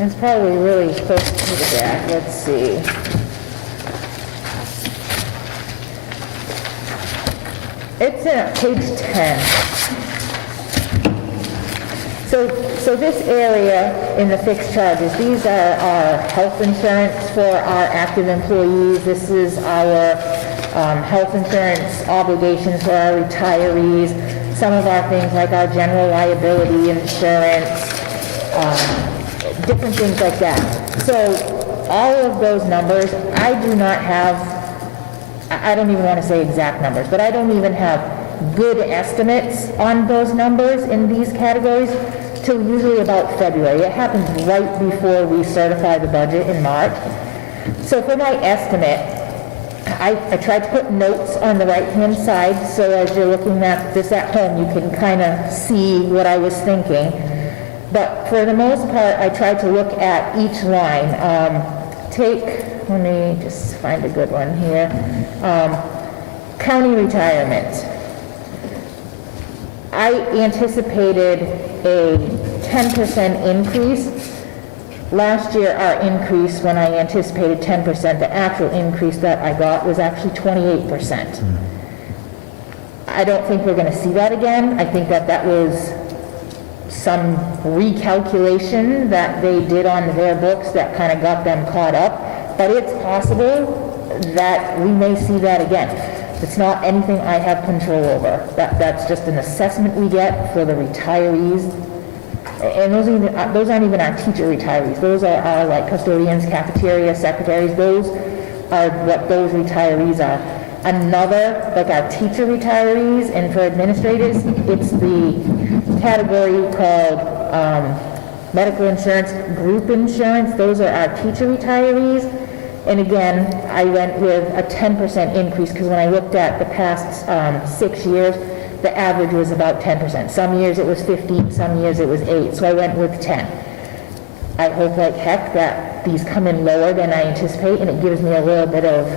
it's probably really close to the back. Let's see. It's in page 10. So this area in the fixed charges, these are our health insurance for our active employees. This is our health insurance obligations for our retirees. Some of our things like our general liability insurance, different things like that. So all of those numbers, I do not have, I don't even want to say exact numbers, but I don't even have good estimates on those numbers in these categories till usually about February. It happens right before we certify the budget in March. So for my estimate, I tried to put notes on the right-hand side, so as you're looking at this at home, you can kind of see what I was thinking. But for the most part, I tried to look at each line. Let me just find a good one here. County retirement. I anticipated a 10% increase. Last year, our increase, when I anticipated 10%, the actual increase that I got was actually 28%. I don't think we're going to see that again. I think that was some recalculation that they did on their books that kind of got them caught up. But it's possible that we may see that again. It's not anything I have control over. That's just an assessment we get for the retirees. And those aren't even our teacher retirees. Those are our custodians, cafeteria, secretaries. Those are what those retirees are. Another, our teacher retirees, and for administrators, it's the category called medical insurance, group insurance. Those are our teacher retirees. And again, I went with a 10% increase because when I looked at the past 6 years, the average was about 10%. Some years it was 15, some years it was 8, so I went with 10. I hope like heck that these come in lower than I anticipate and it gives me a little bit of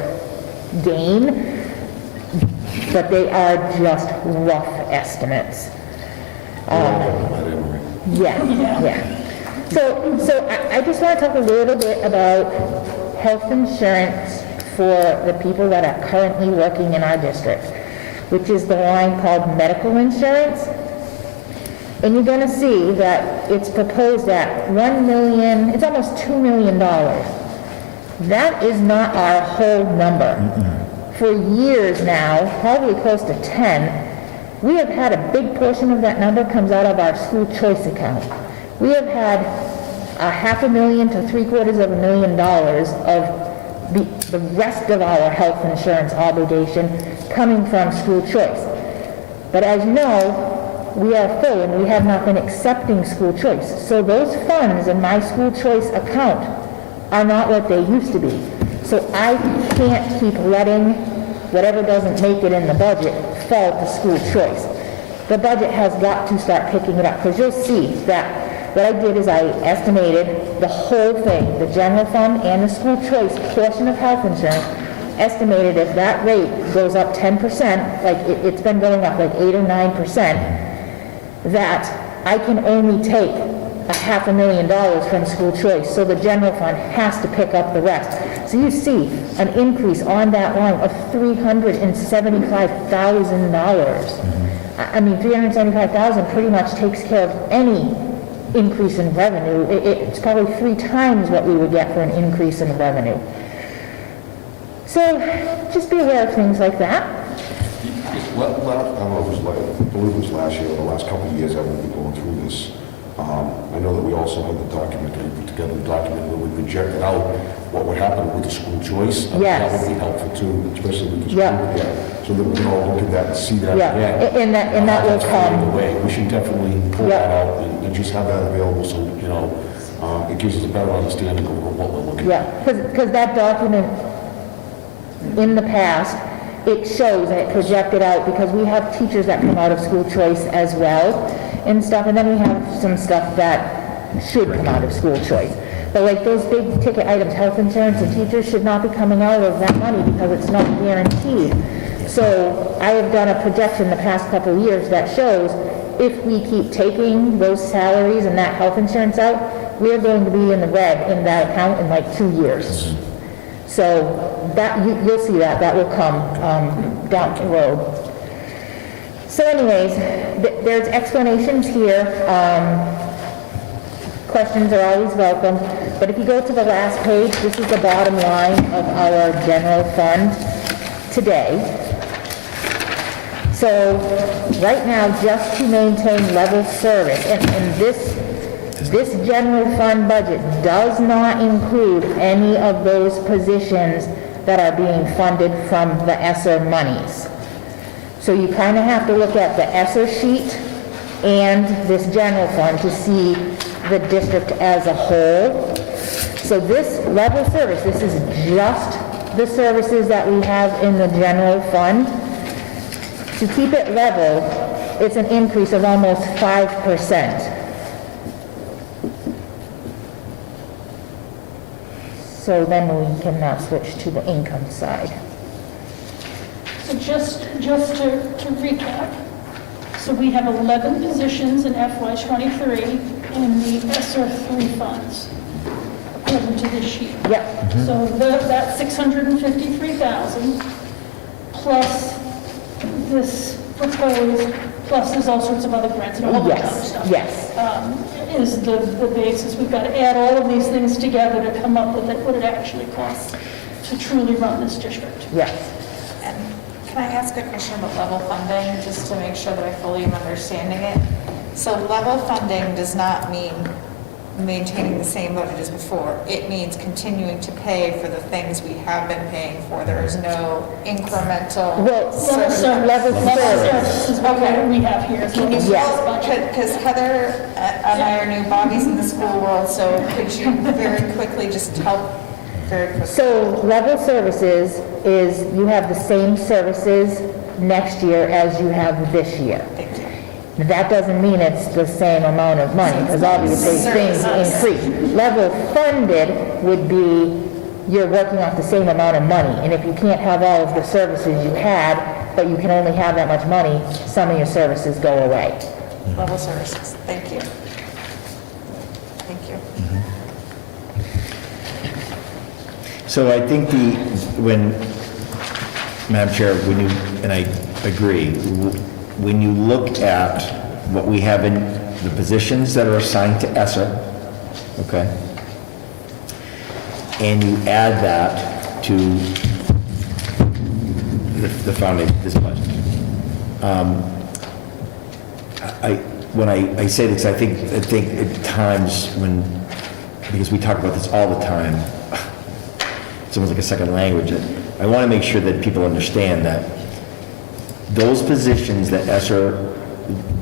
gain, but they are just rough estimates. Yeah. So I just want to talk a little bit about health insurance for the people that are currently working in our district. which is the line called medical insurance. And you're gonna see that it's proposed at $1 million, it's almost $2 million. That is not our whole number. For years now, probably close to 10, we have had a big portion of that number comes out of our school choice account. We have had $500,000 to $750,000 of the rest of our health insurance obligation coming from school choice. But as you know, we are full and we have not been accepting school choice. So those funds in my school choice account are not what they used to be. So I can't keep letting whatever doesn't make it in the budget fall to school choice. The budget has got to start picking it up, because you'll see that what I did is I estimated the whole thing, the general fund and the school choice portion of health insurance, estimated if that rate goes up 10%, like it's been going up like 8 or 9%, that I can only take $500,000 from school choice, so the general fund has to pick up the rest. So you see an increase on that line of $375,000. I mean, $375,000 pretty much takes care of any increase in revenue. It's probably 3 times what we would get for an increase in revenue. So just be aware of things like that. I don't know if it was, I believe it was last year or the last couple of years that we've been going through this. I know that we also had the document, we put together a document where we projected out what would happen with the school choice. Yes. That would be helpful too, especially with the Yeah. school there. So that we can all look at that and see that Yeah, again. and that will That's fading come. away. We should definitely pull Yeah. that out and just have that available so, you know, it gives us a better understanding of what we're looking at. Yeah, because that document, in the past, it shows and it projected out, because we have teachers that come out of school choice as well and stuff, and then we have some stuff that should come out of school choice. But like those big ticket items, health insurance and teachers should not be coming out of that money because it's not guaranteed. So I have done a projection the past couple of years that shows if we keep taking those salaries and that health insurance out, we're going to be in the red in that account in like 2 years. So that you'll see that will come down the road. So anyways, there's explanations here. Questions are always welcome. But if you go to the last page, this is the bottom line of our general fund today. So right now, just to maintain level service, and this general fund budget does not include any of those positions that are being funded from the ESSER monies. So you kind of have to look at the ESSER sheet and this general fund to see the district as a whole. So this level service, this is just the services that we have in the general fund. To keep it level, it's an increase of almost 5%. So then we can now switch to the income side. So just to recap, so we have 11 positions in FY '23 in the ESSER 3 funds, according to this sheet. Yep. So that 653,000 plus this proposed, plus there's all sorts of other grants and all that kind of stuff. Yes. Is the basis. We've got to add all of these things together to come up with what it actually costs to truly run this district. Yes. And can I ask a question about level funding, just to make sure that I fully am understanding it? So level funding does not mean maintaining the same budget as before. It means continuing to pay for the things we have been paying for. There is no incremental. Well, level service. This is what we have here. is Can you, what this budget. because Heather and I are new, Bobby's in the school world, so could you very quickly just help very quickly? So level services is you have the same services next year as you have this year. Thank you. That doesn't mean it's the same amount of money, because obviously things increase. Level funded would be you're working off the same amount of money, and if you can't have all of the services you had, but you can only have that much money, some of your services go away. Level services, thank you. Thank you. So I think when, Madam Chair, when you, and I agree. When you look at what we have in the positions that are assigned to ESSER, okay, and you add that to the foundation, this budget. When I say this, I think at times when, because we talk about this all the time, it's almost like a second language. I want to make sure that people understand that those positions that ESSER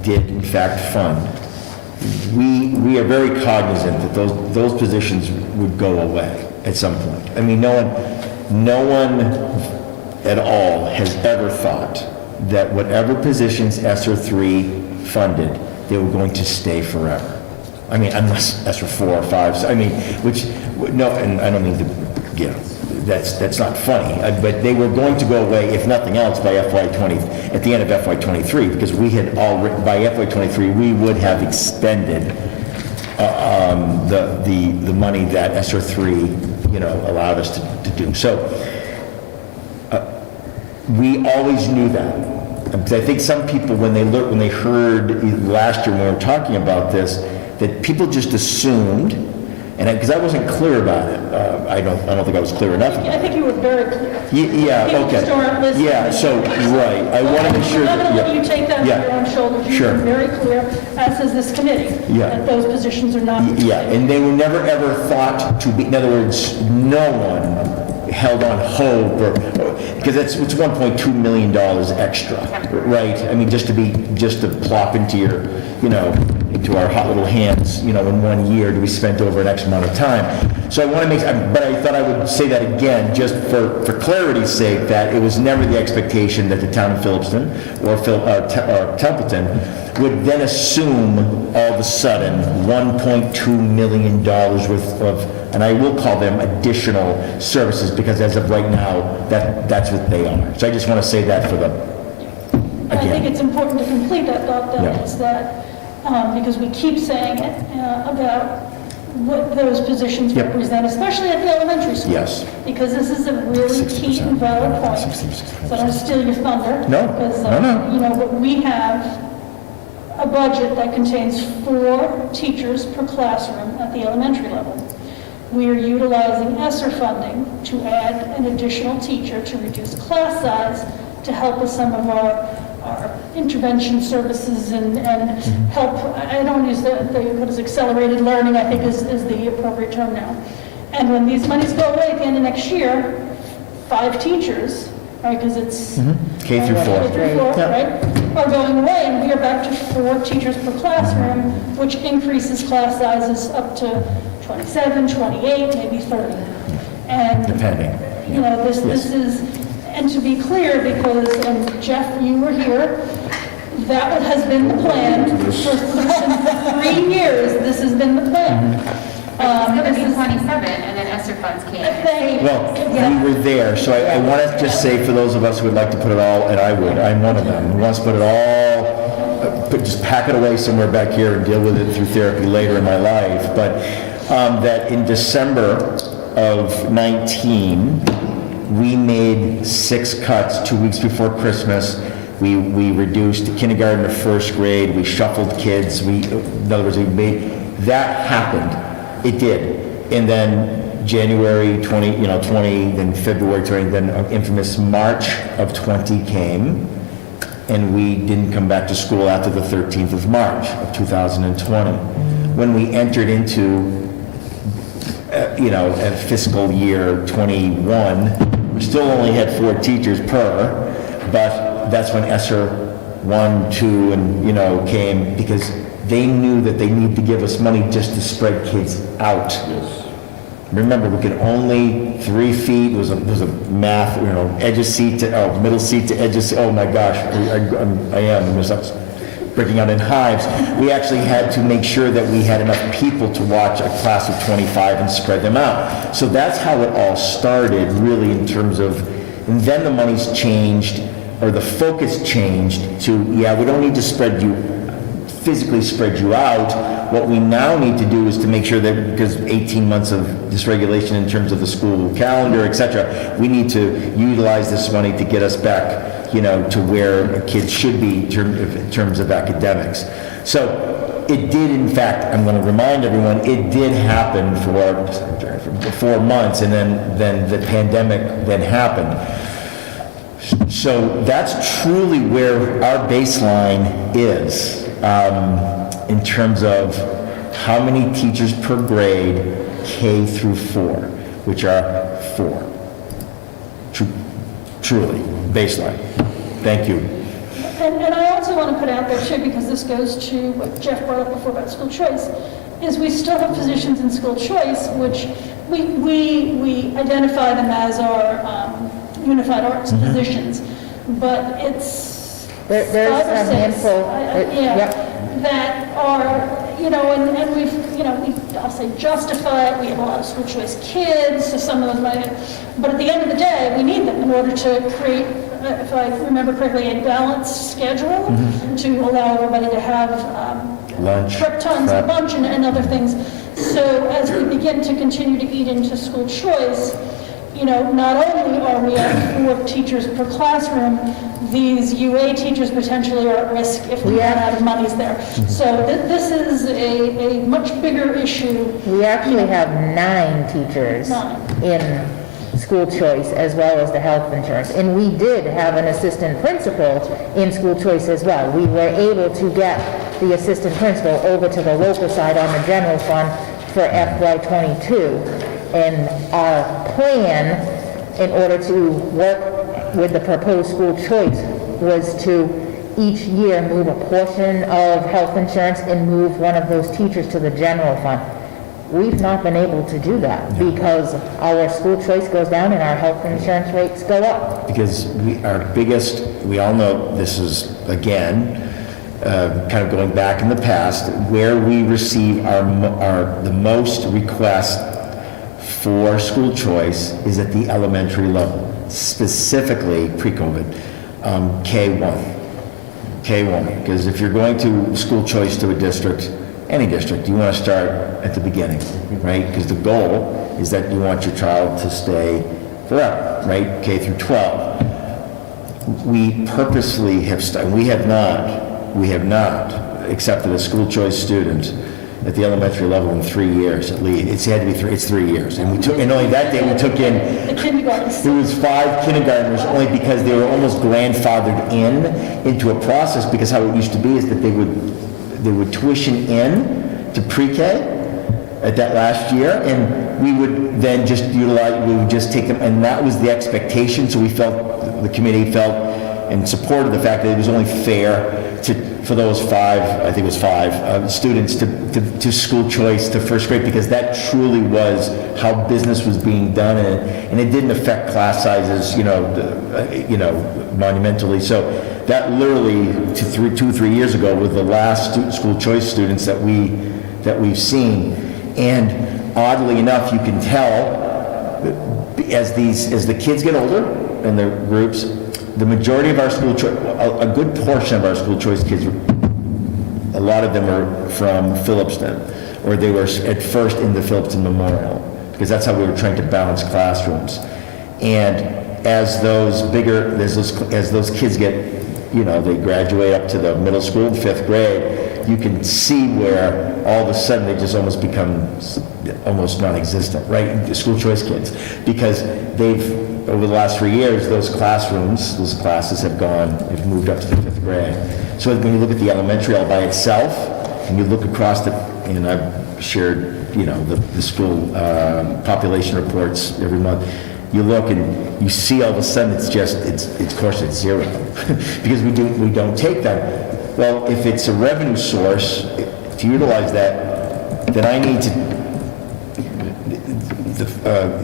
did in fact fund, we are very cognizant that those positions would go away at some point. I mean, no one at all has ever thought that whatever positions ESSER 3 funded, they were going to stay forever. I mean, unless ESSER 4 or 5, I mean, no, and I don't mean to, you know, that's not funny, but they were going to go away, if nothing else, by at the end of FY '23, because we had by FY '23, we would have expended the money that ESSER 3, you know, allowed us to do. So we always knew that. Because I think some people, when they heard last year when we were talking about this, that people just assumed, and because I wasn't clear about it, I don't think I was clear enough. I think you were very clear. Yeah, People okay. just aren't listening. Yeah, so, right, I want to make sure I'm not that, going to let you take that yeah. on your own shoulders. You've Sure. been very clear, as is this committee, Yeah. that those positions are not. Yeah, and they were never ever thought to be, in other words, no one held on hope, or because it's $1.2 million extra, right? I mean, just to plop into your, you know, into our hot little hands, you know, in 1 year to be spent over an X amount of time. So I want to make, but I thought I would say that again, just for clarity's sake, that it was never the expectation that the town of Phillipston or Templeton would then assume all of a sudden $1.2 million worth of, and I will call them additional services, because as of right now, that's what they are. So I just want to say that for the, I think again. it's important to complete that thought, though, Yeah. is that, because we keep saying it, about what those positions Yep. represent, especially at the elementary school. Yes. Because this is a really key and valid point. So I don't steal your thunder. No, Because, no. you know, what we have a budget that contains 4 teachers per classroom at the elementary level. We are utilizing ESSER funding to add an additional teacher to reduce class size, to help with some of our intervention services and help. I don't use what is accelerated learning, I think is the appropriate term now. And when these monies go away at the end of next year, 5 teachers, right, because it's K through 4. K through 4, Yeah. right, are going away, and we are back to 4 teachers per classroom, which increases class sizes up to 27, 28, maybe 30. And, Depending. you know, this is, and to be clear, because, and Jeff, you were here, that has been the plan for 3 years. This has been the plan. It's going to be 27, and then ESSER funds came in. Well, we were there, so I want to just say for those of us who would like to put it all, and I'm one of them, who wants to put it all, just pack it away somewhere back here and deal with it through therapy later in my life, but that in December of 19, we made 6 cuts 2 weeks before Christmas. We reduced kindergarten to 1st grade, we shuffled kids, in other words, we made, that happened. It did. And then January 20, then February 20, then infamous March of 20 came, and we didn't come back to school after the 13th of March of 2020. When we entered into, a fiscal year 21, we still only had 4 teachers per, but that's when ESSER 1, 2, and, came, because they knew that they needed to give us money just to spread kids out. Yes. Remember, we could only 3 feet was a math, edge of seat to middle seat to edge of seat. Oh my gosh, I am just breaking out in hives. We actually had to make sure that we had enough people to watch a class of 25 and spread them out. So that's how it all started, really, in terms of. And then the money's changed, or the focus changed to, we don't need to physically spread you out. What we now need to do is to make sure that, because 18 months of dysregulation in terms of the school calendar, et cetera, we need to utilize this money to get us back to where kids should be in terms of academics. So it did, in fact, I'm going to remind everyone, it did happen for 4 months, and then the pandemic then happened. So that's truly where our baseline is in terms of how many teachers per grade K through 4, which are 4. Truly, baseline. Thank you. And I also want to put out there too, because this goes to what Jeff brought up before about school choice, is we still have positions in school choice, which we identify them as our unified arts positions, but it's There's 5 or a 6, handful. that are, and we've, I'll say justify it, we have a lot of school choice kids, so some of them might, but at the end of the day, we need them in order to create, if I remember correctly, a balanced schedule to allow everybody to have Lunch, prep times and lunch and other things. So as we begin to continue to eat into school choice, not only are we at 4 teachers per classroom, these UA teachers potentially are at risk if we run out of monies there. So this is a much bigger issue. We actually have 9 teachers in school choice as well as the health insurance. And we did have an assistant principal in school choice as well. We were able to get the assistant principal over to the local side on the general fund for FY22. And our plan, in order to work with the proposed school choice, was to each year move a portion of health insurance and move one of those teachers to the general fund. We've not been able to do that because our school choice goes down and our health insurance rates go up. Because we all know this is, again, kind of going back in the past, where we receive the most requests for school choice is at the elementary level, specifically pre-COVID, K1, because if you're going to school choice to a district, any district, you want to start at the beginning, right? Because the goal is that you want your child to stay forever, right? K through 12. We purposely we have not accepted a school choice student at the elementary level in 3 years at least. It's had to be it's 3 years. And only that day we took in, The kindergartens. there was 5 kindergartners only because they were almost grandfathered into a process, because how it used to be is that they would tuition in to pre-K at that last year, and we would then just we would just take them, and that was the expectation. So the committee felt and supported the fact that it was only fair for those 5, I think it was 5, students to school choice to first grade, because that truly was how business was being done, and it didn't affect class sizes, monumentally. So that literally 2-3 years ago were the last school choice students that we've seen. And oddly enough, you can tell as the kids get older in their groups, the majority of our school choice, a good portion of our school choice kids, a lot of them are from Phillipston, or they were at first in the Phillipston Memorial, because that's how we were trying to balance classrooms. And as those kids get, they graduate up to the middle school, 5th grade, you can see where all of a sudden they just almost become almost non-existent, right? The school choice kids, because over the last 3 years, those classes have moved up to the 5th grade. So when you look at the elementary all by itself, and you look across and I've shared, the school population reports every month, you look and you see all of a sudden it's 0, because we don't take them. Well, if it's a revenue source, to utilize that, then I need to,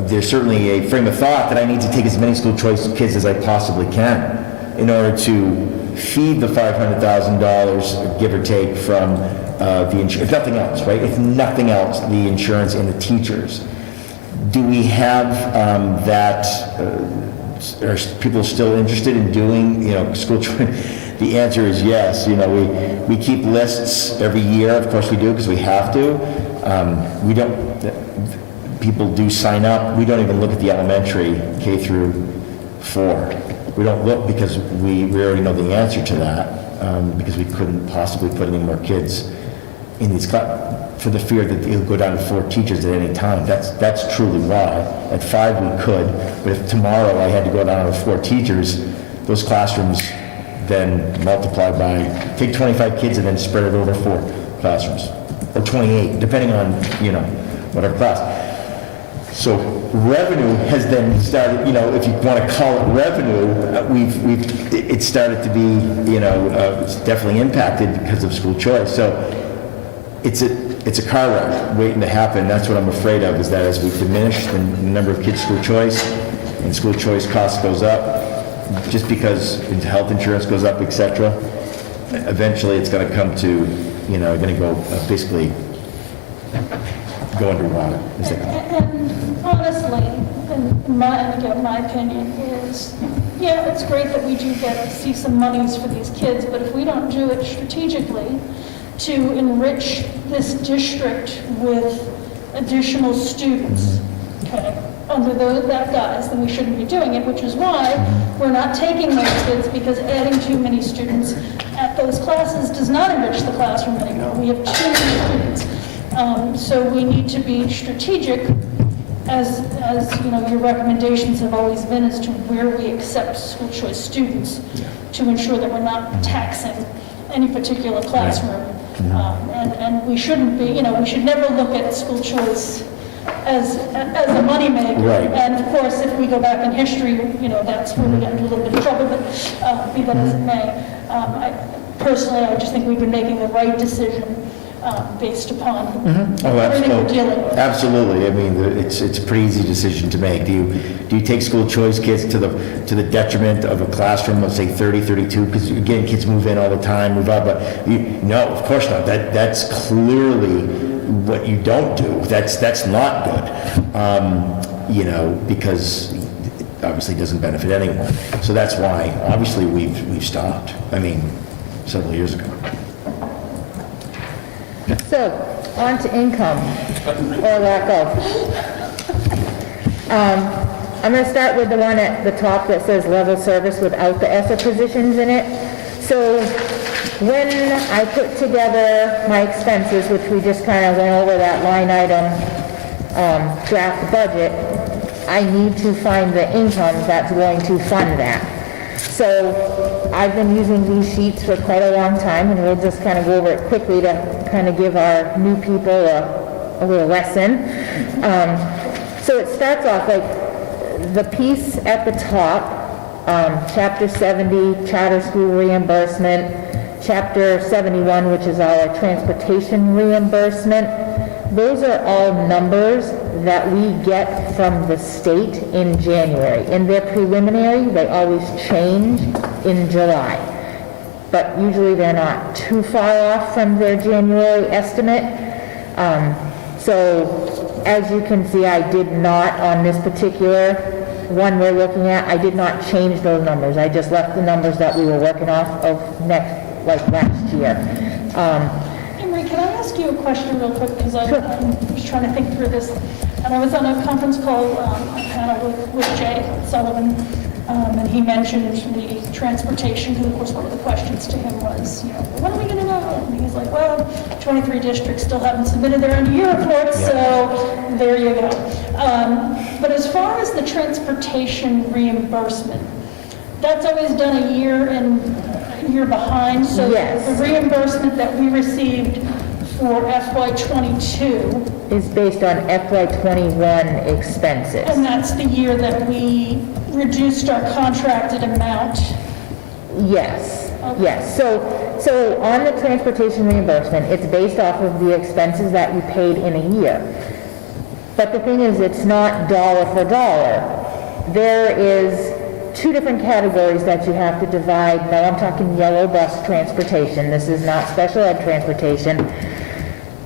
there's certainly a frame of thought that I need to take as many school choice kids as I possibly can in order to feed the $500,000, give or take, from the insurance, if nothing else, right? If nothing else, the insurance and the teachers. Do we have that, are people still interested in doing, school choice? The answer is yes. We keep lists every year. Of course we do, because we have to. People do sign up. We don't even look at the elementary K through 4. we don't look because we already know the answer to that, because we couldn't possibly put any more kids in these for the fear that it'll go down to 4 teachers at any time. That's truly why. At 5 we could, but if tomorrow I had to go down to 4 teachers, those classrooms then multiply by, take 25 kids and then spread it over 4 classrooms, or 28, depending on, whatever class. So revenue has then started, if you want to call it revenue, it started to be, it's definitely impacted because of school choice. So it's a car wreck waiting to happen. That's what I'm afraid of, is that as we diminish the number of kids school choice, and school choice cost goes up, just because health insurance goes up, et cetera, eventually it's going to come to, going to go basically go underwater. And honestly, my opinion is, yeah, it's great that we do get to see some monies for these kids, but if we don't do it strategically to enrich this district with additional students, okay, under that guise, then we shouldn't be doing it, which is why we're not taking those kids, because adding too many students at those classes does not enrich the classroom anymore. We have too many students. So we need to be strategic, as your recommendations have always been, as to where we accept school choice students, to ensure that we're not taxing any particular classroom. And we shouldn't be, we should never look at school choice as a moneymaker. Right. And of course, if we go back in history, that's where we get into a little bit of trouble, but be that as it may. Personally, I just think we've been making the right decision based upon everything we're dealing with. Absolutely. I mean, it's a pretty easy decision to make. Do you take school choice kids to the detriment of a classroom of, say, 30, 32? Because, again, kids move in all the time, move out, but no, of course not. That's clearly what you don't do. That's not good, because it obviously doesn't benefit anyone. So that's why, obviously, we've stopped. I mean, several years ago. So, on to income, or lack of. I'm going to start with the one at the top that says level service without the ESSA positions in it. So, when I put together my expenses, which we just kind of went over that line item draft budget, I need to find the income that's going to fund that. So I've been using these sheets for quite a long time, and we'll just kind of go over it quickly to kind of give our new people a little lesson. So it starts off like the piece at the top, Chapter 70, charter school reimbursement, Chapter 71, which is our transportation reimbursement. Those are all numbers that we get from the state in January. In their preliminary, they always change in July. But usually they're not too far off from their January estimate. So as you can see, I did not, on this particular one we're looking at, I did not change those numbers. I just left the numbers that we were working off of last year. Emery, can I ask you a question real quick? Because I was trying to think through this. And I was on a conference call, a panel with Jay Sullivan, and he mentioned the transportation, because of course one of the questions to him was, when are we going to know? And he's like, well, 23 districts still haven't submitted their end of year reports, so there you go. But as far as the transportation reimbursement, that's always done a year behind, so the reimbursement that we received for FY22 is based on FY21 expenses. And that's the year that we reduced our contracted amount? Yes, Okay. yes. So on the transportation reimbursement, it's based off of the expenses that you paid in a year. But the thing is, it's not dollar for dollar. There is 2 different categories that you have to divide. Now I'm talking yellow bus transportation. This is not special ed transportation.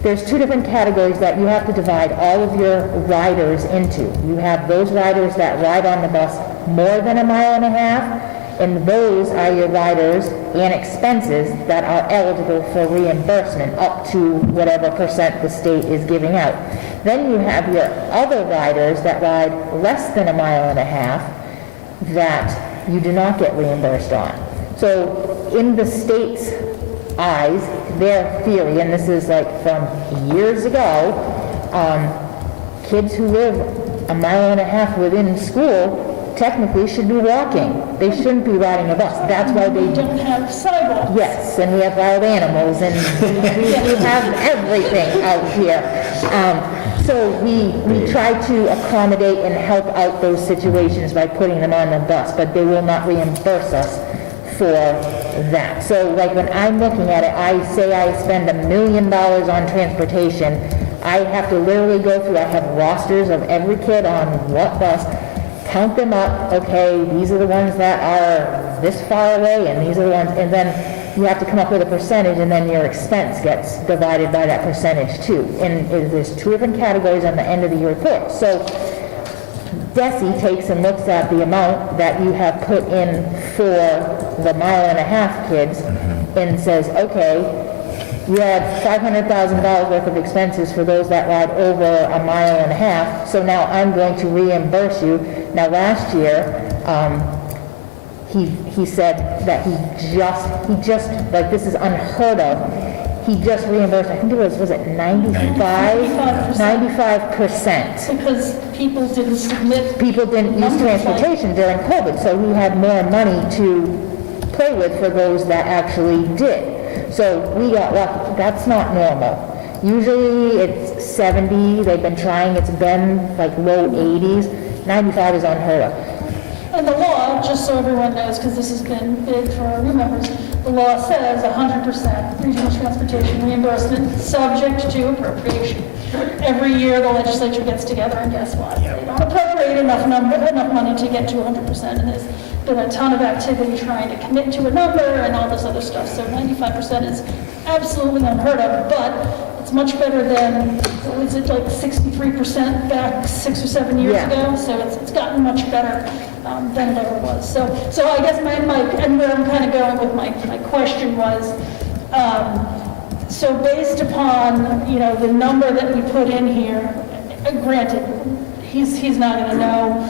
There's 2 different categories that you have to divide all of your riders into. You have those riders that ride on the bus more than 1.5 miles, and those are your riders and expenses that are eligible for reimbursement up to whatever percent the state is giving out. Then you have your other riders that ride less than 1.5 miles that you do not get reimbursed on. So in the state's eyes, their theory, and this is like from years ago, kids who live a mile and a half within school technically should be walking. They shouldn't be riding a bus. That's why We they don't have sidewalks. Yes, and we have wild animals, and we have everything out here. So we try to accommodate and help out those situations by putting them on the bus, but they will not reimburse us for that. So like when I'm looking at it, I say I spend $1 million on transportation, I have to literally go through, I have rosters of every kid on what bus, count them up, okay, these are the ones that are this far away, and these are the ones, and then you have to come up with a percentage, and then your expense gets divided by that percentage too. And there's 2 different categories on the end of the year report. So DESI takes and looks at the amount that you have put in for the mile and a half kids and says, okay, you had $500,000 worth of expenses for those that ride over a mile and a half, so now I'm going to reimburse you. Now, last year, he said that he just, like, this is unheard of, he just reimbursed, I think it was it 95%? Because people didn't submit. People didn't use transportation during COVID, so he had more money to play with for those that actually did. So we got lucky. That's not normal. Usually it's 70, they've been trying, it's been like low 80s. 95 is unheard of. And the law, just so everyone knows, because this has been big for our new members, the law says 100% regional transportation reimbursement subject to appropriation. Every year, the legislature gets together, and guess what? They don't appropriate enough money to get to 100%, and there's been a ton of activity trying to commit to a number and all this other stuff, so 95% is absolutely unheard of, but it's much better than, what was it, like 63% back 6 or 7 years ago, so it's gotten much better than it ever was. So I guess my and where I'm kind of going with my question was, so based upon, you know, the number that we put in here, granted, he's not going to know,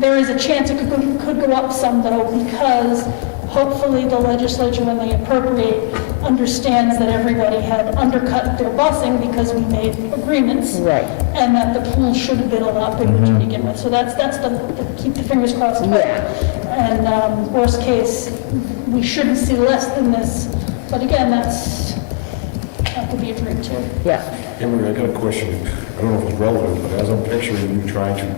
there is a chance it could go up some though, because hopefully the legislature, when they appropriate, understands that everybody had undercut their busing because we made agreements. Right. And that the pool should have been a lot bigger to begin with. So that's the keep the fingers crossed. And worst case, we shouldn't see less than this. But again, that could be a dream too. Yeah. Emery, I got a question. I don't know if it's relevant, but as I'm picturing you trying to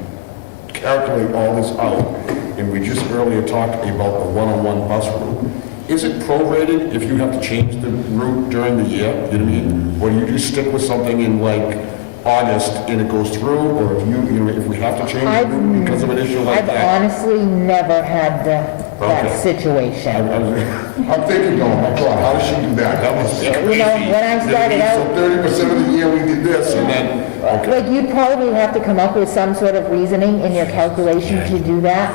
calculate all this out, and we just earlier talked about the one-on-one bus route, is it prorated if you have to change the route during the year? You know what I mean? Or do you just stick with something in like August and it goes through? Or if we have to change the route because of an issue like that? I've honestly never had that situation. I'm thinking, oh my God, how does she do that? That must be crazy. You know, when I started out, So 30% of the year we did this, and then, like, you'd probably have to come up with some sort of reasoning in your calculation to do that.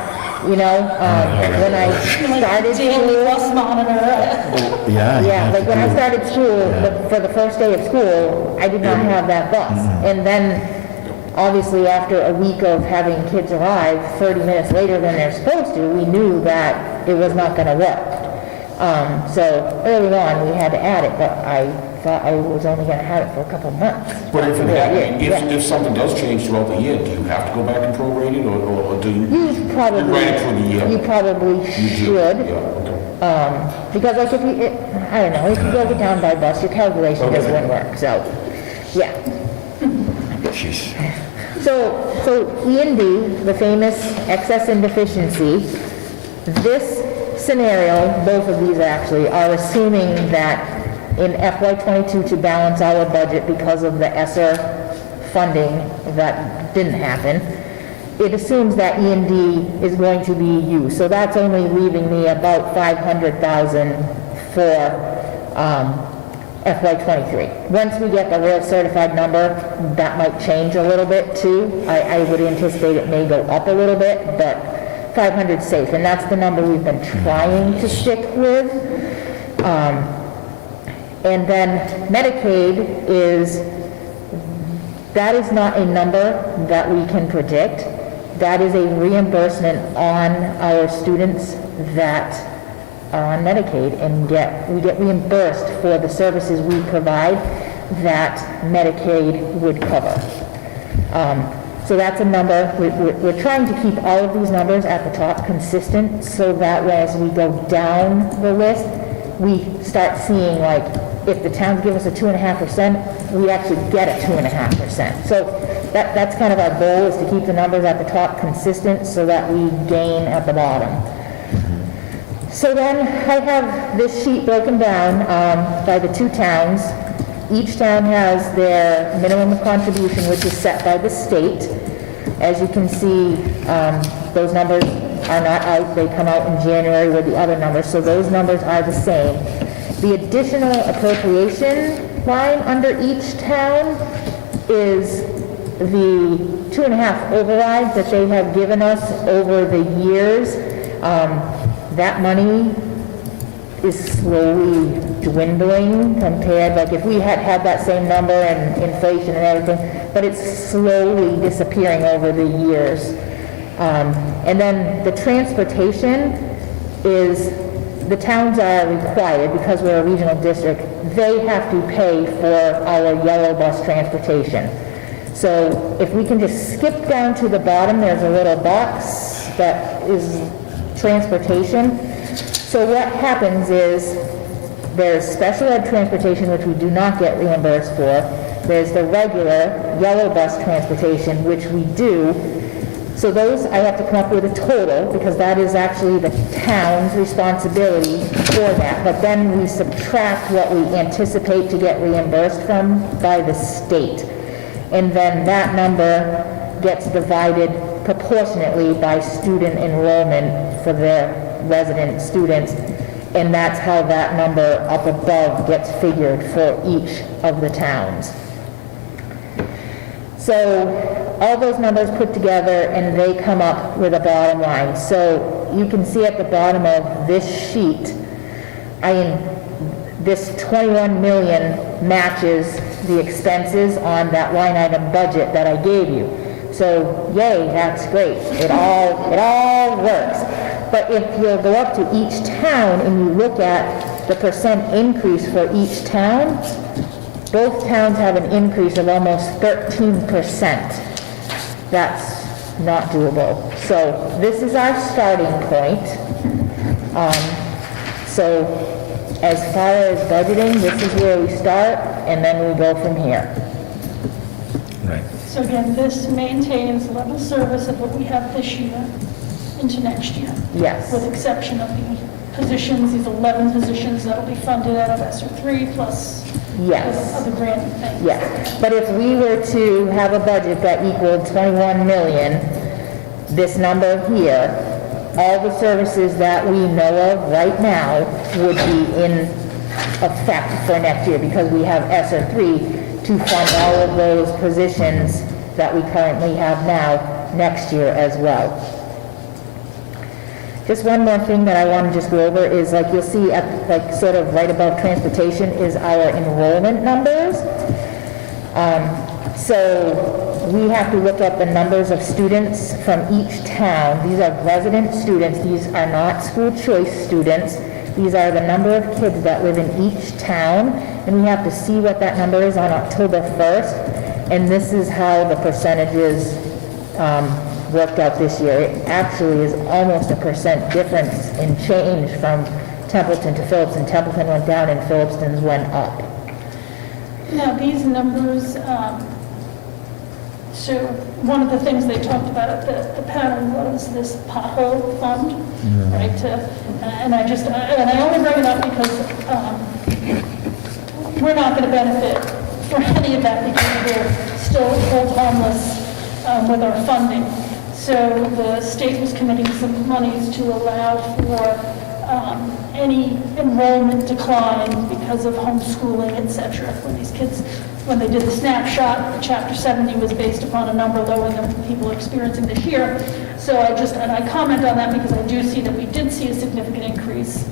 You know, when I started Daily school, bus monitor. like when I started school, for the first day of school, I did not have that bus. And then, obviously, after a week of having kids arrive 30 minutes later than they're supposed to, we knew that it was not going to work. So early on, we had to add it, but I thought I was only going to have it for a couple months. but if something does change throughout the year, do you have to go back and prorate it, or do you? You probably, You write it for the year. You probably You do? should. Yeah, okay. Because like if you, I don't know, if you broke it down by bus, your calculation just wouldn't work, so, yeah. Jeez. So E&D, the famous excess and deficiency, this scenario, both of these actually, are assuming that in FY22 to balance our budget because of the ESSER funding that didn't happen, it assumes that E&D is going to be used. So that's only leaving me about $500,000 for FY23. Once we get the real certified number, that might change a little bit too. I would anticipate it may go up a little bit, but 500 safe, and that's the number we've been trying to stick with. And then Medicaid that is not a number that we can predict. that is a reimbursement on our students that are on Medicaid, and we get reimbursed for the services we provide that Medicaid would cover. So that's a number. We're trying to keep all of these numbers at the top consistent, so that way as we go down the list, we start seeing, like, if the towns give us a 2.5%, we actually get a 2.5%. So that's kind of our goal, is to keep the numbers at the top consistent so that we gain at the bottom. So then I have this sheet broken down by the two towns. Each town has their minimum contribution, which is set by the state. As you can see, those numbers are not out. They come out in January with the other numbers, so those numbers are the same. The additional appropriation line under each town is the 2.5 overrides that they have given us over the years. That money is slowly dwindling compared, like if we had had that same number and inflation and everything, but it's slowly disappearing over the years. And then the transportation is, the towns are required, because we're a regional district, they have to pay for our yellow bus transportation. So if we can just skip down to the bottom, there's a little box that is transportation. So what happens is, there's special ed transportation, which we do not get reimbursed for. There's the regular yellow bus transportation, which we do. So those, I have to come up with a total, because that is actually the town's responsibility for that. But then we subtract what we anticipate to get reimbursed from by the state. And then that number gets divided proportionately by student enrollment for their resident students. And that's how that number up above gets figured for each of the towns. So all those numbers put together, and they come up with a bottom line. So you can see at the bottom of this sheet, this 21 million matches the expenses on that line item budget that I gave you. So yay, that's great. It all works. But if you go up to each town and you look at the percent increase for each town, both towns have an increase of almost 13%. That's not doable. So this is our starting point. So as far as budgeting, this is where we start, and then we go from here. Right. So again, this maintains level service of what we have this year into next year. Yes. With exception of the positions, these 11 positions that will be funded out of ESSER 3 plus Yes. other grant things. Yes, but if we were to have a budget that equaled 21 million, this number here, all the services that we know of right now would be in effect for next year, because we have ESSER 3 to fund all of those positions that we currently have now next year as well. Just one more thing that I want to just go over is, like, you'll see at, like, sort of right above transportation is our enrollment numbers. So we have to look at the numbers of students from each town. These are resident students. These are not school choice students. These are the number of kids that live in each town, and we have to see what that number is on October 1st. And this is how the percentages worked out this year. It actually is almost a % difference in change from Templeton to Phillipston. Templeton went down and Phillipston's went up. Now, these numbers, so one of the things they talked about at the panel was this Pothole Fund, right? And I only bring it up because we're not going to benefit from any of that, because we're still hold harmless with our funding. So the state was committing some monies to allow for any enrollment decline because of homeschooling, et cetera, for these kids. When they did the snapshot, the Chapter 70 was based upon a number lower than people are experiencing this year. So I comment on that because I do see that we did see a significant increase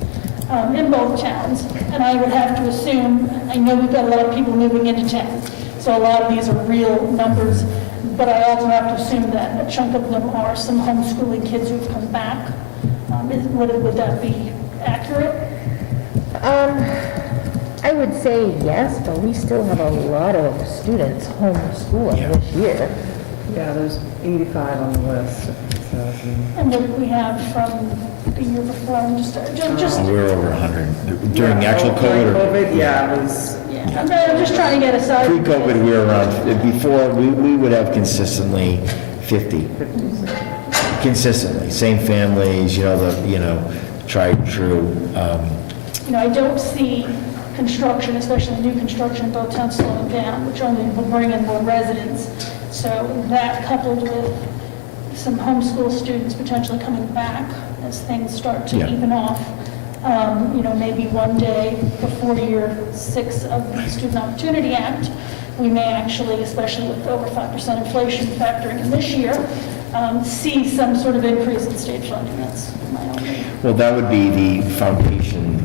in both towns. And I would have to assume, I know we've got a lot of people moving into town, so a lot of these are real numbers but I also have to assume that a chunk of them are some homeschooling kids who've come back. Would that be accurate? I would say yes, but we still have a lot of students homeschooling Yeah. this year. Yeah, there's 85 on the list. So, And what did we have from the year before? I'm just We're over 100. During the actual COVID, or COVID, yeah, it was, yeah, I'm just trying to get a size. pre-COVID, we were around, before, we would have consistently 50. Consistently, same families, tried and true. I don't see construction, especially new construction in both towns, slowing down, which only will bring in more residents. So that coupled with some homeschool students potentially coming back as things start to Yeah. even off, maybe one day before year 6 of the Student Opportunity Act, we may actually, especially with over 5% inflation factoring in this year, see some sort of increase in state funding. That's my only. Well, that would be the foundation.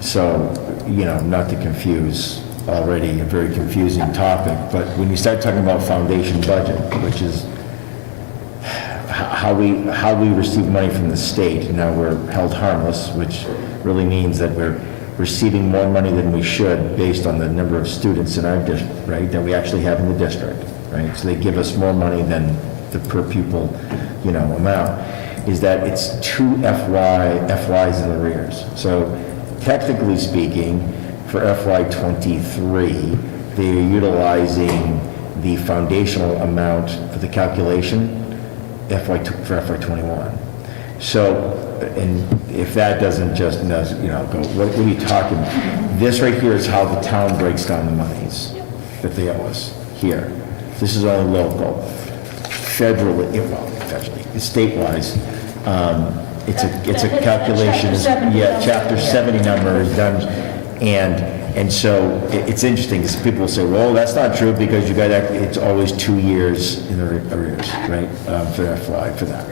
So, not to confuse already a very confusing topic, but when you start talking about foundation budget, which is how we receive money from the state, and now we're held harmless, which really means that we're receiving more money than we should based on the number of students in our district, right, that we actually have in the district, right? So they give us more money than the per pupil, amount, is that it's two FYs in arrears. So technically speaking, for FY '23, they're utilizing the foundational amount for the calculation for FY '21. So, and if that doesn't just, go, what are you talking about? This right here is how the town breaks down the monies that they owe us here. This is only local. Federally, statewise, it's a calculation. Chapter 70 number is done, and so it's interesting because people say, well, that's not true because it's always 2 years in the arrears, right, for that.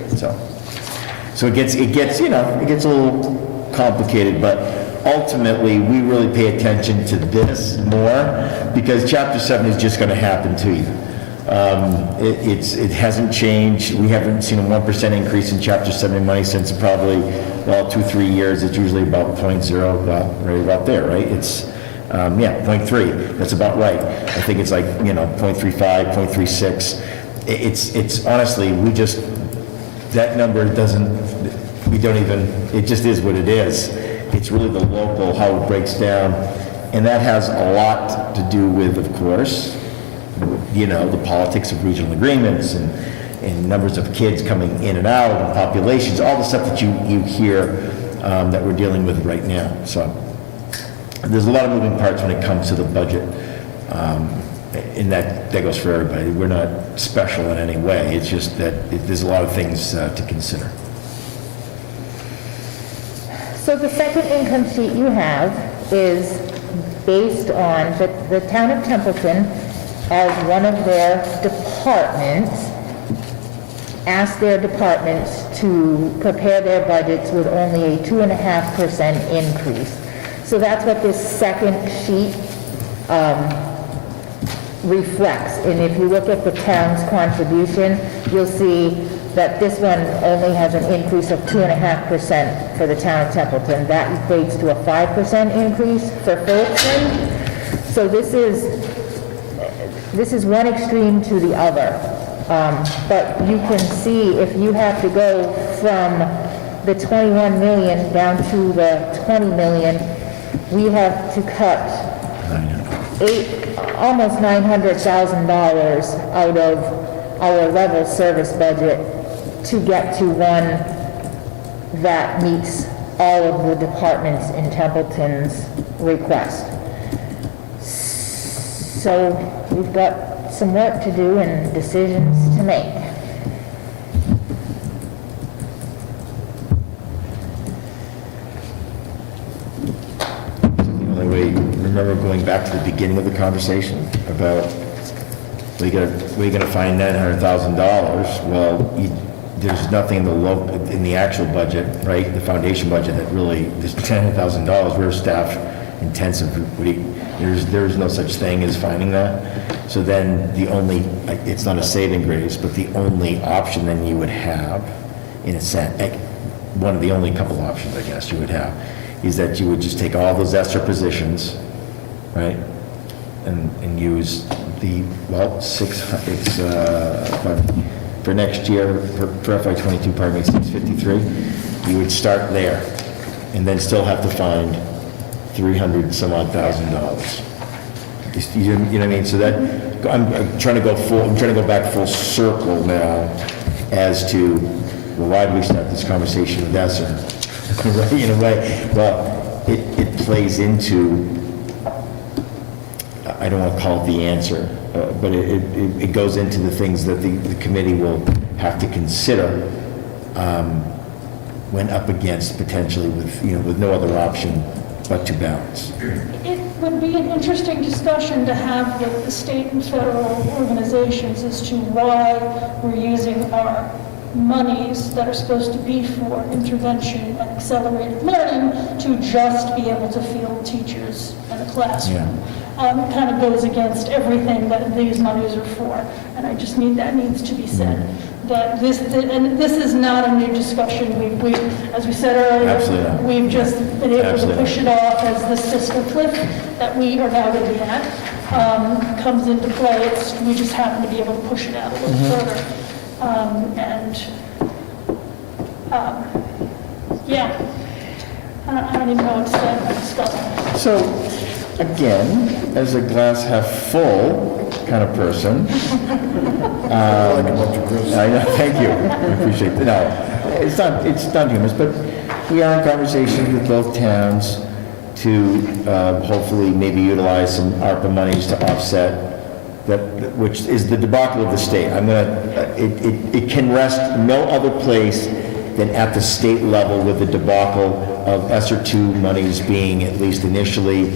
So it gets a little complicated, but ultimately we really pay attention to this more because Chapter 7 is just going to happen to you. It hasn't changed. We haven't seen a 1% increase in Chapter 7 money since probably, 2-3 years. It's usually about 0.0, right about there, right? It's, 0.3. That's about right. I think it's like, 0.35, 0.36. It's honestly, that number it just is what it is. It's really the local, how it breaks down. And that has a lot to do with, of course, the politics of regional agreements and numbers of kids coming in and out and populations, all the stuff that you hear that we're dealing with right now. So there's a lot of moving parts when it comes to the budget. And that goes for everybody. We're not special in any way. It's just that there's a lot of things to consider. So the second income sheet you have is based on the town of Templeton, as one of their departments, asked their departments to prepare their budgets with only a 2.5% increase. So that's what this second sheet reflects. And if you look at the town's contribution, you'll see that this one only has an increase of 2.5% for the town of Templeton. That equates to a 5% increase for Phillipston. So this is one extreme to the other. But you can see if you have to go from the 21 million down to the 20 million, we have to cut almost $900,000 out of our level service budget to get to one that meets all of the departments in Templeton's request. So we've got some work to do and decisions to make. The only way, remember going back to the beginning of the conversation about where you going to find $900,000? Well, there's nothing in the actual budget, right, the foundation budget that really, there's $10,000 we're staffed intensive. There's no such thing as finding that. So then the only, it's not a saving grace, but the only option then you would have, in a sense, one of the only couple options, I guess, you would have, is that you would just take all those extra positions, right? And use the, well, for next year, for FY '22, pardon me, 653, you would start there, and then still have to find $300-some-odd thousand. You know what I mean? So that, I'm trying to go back full circle now as to, well, why did we start this conversation with Esser? Right, in a way, well, it plays into, I don't want to call it the answer, but it goes into the things that the committee will have to consider when up against potentially with no other option but to balance. It would be an interesting discussion to have with the state and federal organizations as to why we're using our monies that are supposed to be for intervention and accelerated learning to just be able to field teachers in a classroom. It kind of goes against everything that these monies are for, and I just that needs to be said. That this is not a new discussion. We as we said earlier, we've just been able to push it off as this fiscal cliff that we are now going to be at comes into play. We just happen to be able to push it out a little further. I don't even know what to say about discussing. So, again, as a glass half full kind of person, I know, thank you, I appreciate that. No, it's not humorous, but we are in conversations with both towns to hopefully maybe utilize some ARPA monies to offset that, which is the debacle of the state. It can rest no other place than at the state level with the debacle of ESSER 2 monies being, at least initially,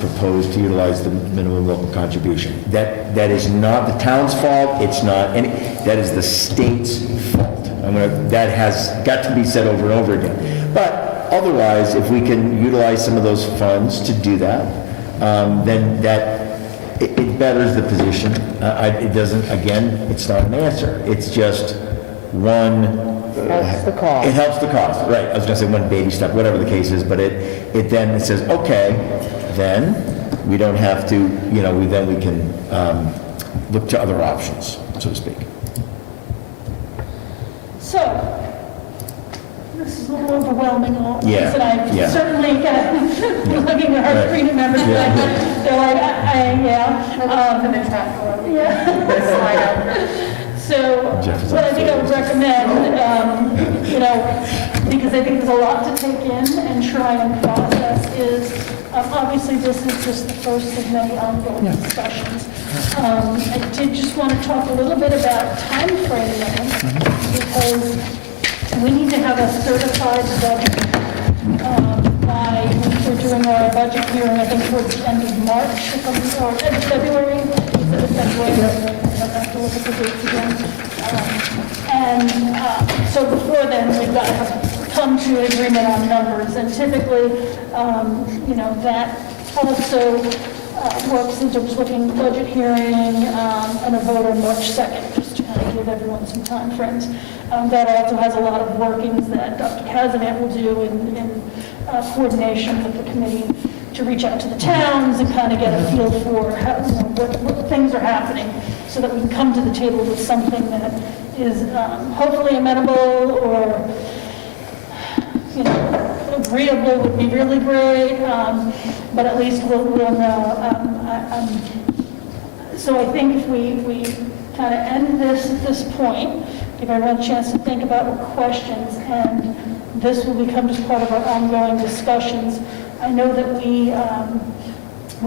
proposed to utilize the minimum local contribution. That is not the town's fault. It's not any. That is the state's fault. That has got to be said over and over again. But otherwise, if we can utilize some of those funds to do that, then it betters the position. It doesn't. Again, it's not an answer. It's just one. Helps the cause. It helps the cause, right? I was going to say one baby step, whatever the case is, but it then says, okay, then we don't have to, we can look to other options, so to speak. So, this is a little overwhelming, all this, Yeah, and I yeah. certainly looking at our screen members, they're like, So, what I think I would recommend, because I think there's a lot to take in and try and process is, obviously this is just the first of many ongoing discussions. I did just want to talk a little bit about time framing, because we need to have a certified budget we're doing our budget hearing, I think, towards the end of March, or end of February. I have to look at the dates again. So before then, we've got to come to an agreement on numbers, and typically, that also works into just looking budget hearing and a vote on March 2nd, just to kind of give everyone some time frames. That also has a lot of workings that Dr. Kazanet will do in coordination with the committee to reach out to the towns and kind of get a feel for how, what things are happening, so that we can come to the table with something that is hopefully amenable, or agreeable would be really great, but at least we'll know. So I think if we kind of end this at this point, give everyone a chance to think about what questions, and this will become just part of our ongoing discussions. I know that we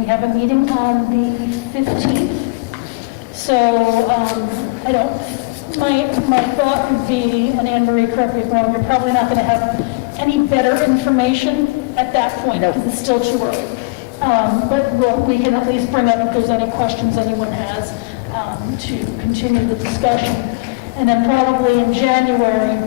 have a meeting on the 15th, so my thought would be, and Anne Marie, correct me if I'm wrong, we're probably not going to have any better information at that point, because it's still too early. But we can at least bring up if there's any questions anyone has to continue the discussion. And then probably in January,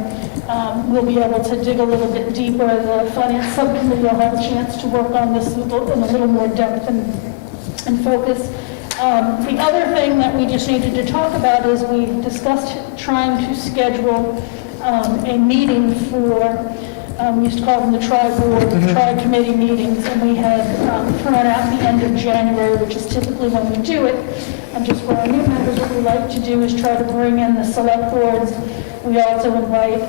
we'll be able to dig a little bit deeper. The finance subcommittee will have a chance to work on this in a little more depth and focus. The other thing that we just needed to talk about is we discussed trying to schedule a meeting for, we used to call them the tri-board, tri-committee meetings, and we had thrown out the end of January, which is typically when we do it. And just for our new members, what we like to do is try to bring in the select boards. We also invite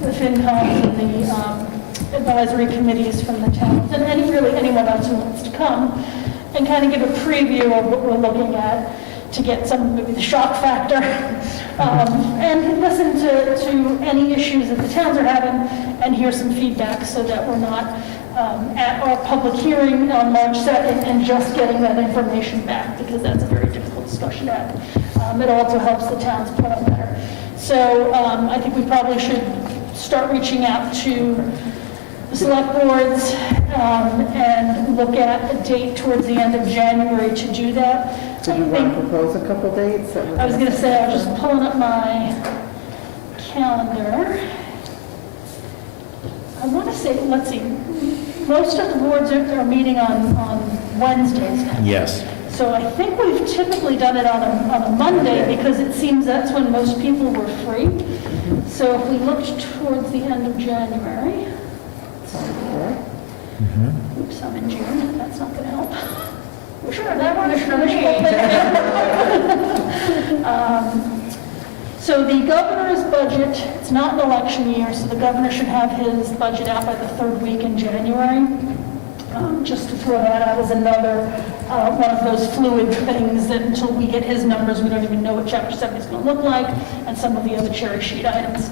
the FinCom and the advisory committees from the towns, and anyone else who wants to come, and kind of give a preview of what we're looking at to get maybe the shock factor, and listen to any issues that the towns are having and hear some feedback so that we're not at our public hearing on March 2nd and just getting that information back, because that's a very difficult discussion to have. It also helps the towns plan better. So I think we probably should start reaching out to the select boards and look at a date towards the end of January to do that. Did you want to propose a couple dates? I was going to say, I was just pulling up my calendar. I want to say, let's see, most of the boards are meeting on Wednesdays now. Yes. So I think we've typically done it on a Monday, because it seems that's when most people were free. So if we looked towards the end of January, oops, I'm in June, that's not going to help. Sure, that works for me. So the governor's budget, it's not an election year, so the governor should have his budget out by the third week in January. Just to throw that out as another one of those fluid things that until we get his numbers, we don't even know what Chapter 70 is going to look like, and some of the other cherry sheet items.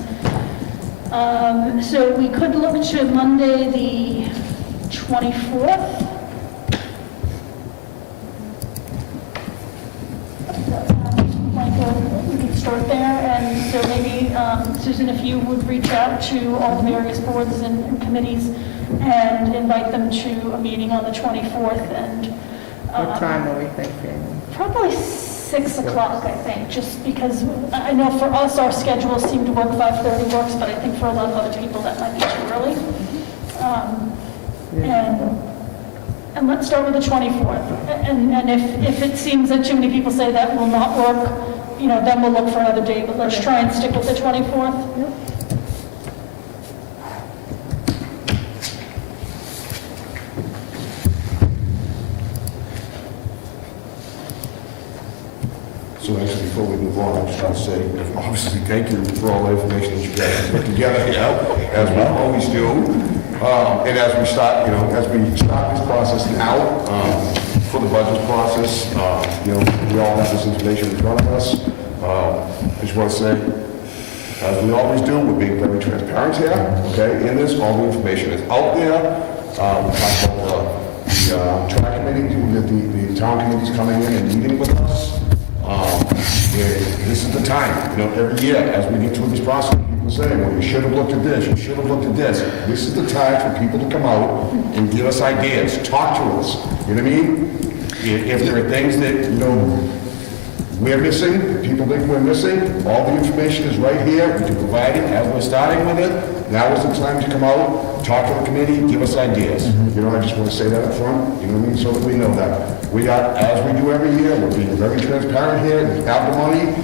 So we could look to Monday the 24th. We could start there, and so maybe, Susan, if you would reach out to all the various boards and committees and invite them to a meeting on the 24th, and... What time are we thinking? Probably 6 o'clock, I think, just because I know for us, our schedules seem to work, 5:30 works, but I think for a lot of other people, that might be too early. And let's start with the 24th. And if it seems that too many people say that will not work, then we'll look for another date, but let's try and stick with the 24th. So actually, before we move on, I just want to say, obviously, thank you for all the information that you guys put together here, as we always do. And as we start, as we start this process now, for the budget process, we all have this information in front of us. I just want to say, as we always do, we're being very transparent here, okay? In this, all the information is out there. We talked about the track committee, the town committees coming in and meeting with us. This is the time, every year, as we get through this process, people say, well, you should have looked at this, you should have looked at this. This is the time for people to come out and give us ideas, talk to us, you know what I mean? If there are things that, we're missing, people think we're missing, all the information is right here, we can provide it as we're starting with it. Now is the time to come out, talk to the committee, give us ideas. I just want to say that up front, you know what I mean, so that we know that. We are, as we do every year, we're being very transparent here, we have the money.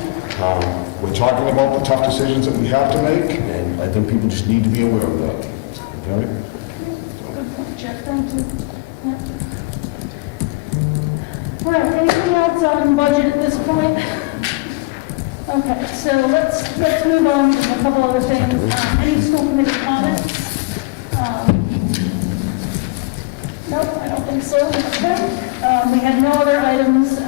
We're talking about the tough decisions that we have to make, and I think people just need to be aware of that. Okay? Good point, Jeff, thank you. Yeah. All right, anything else on budget at this point? Okay, so let's move on to a couple other things. Any school committee comments? Nope, I don't think so. Okay. We had no other items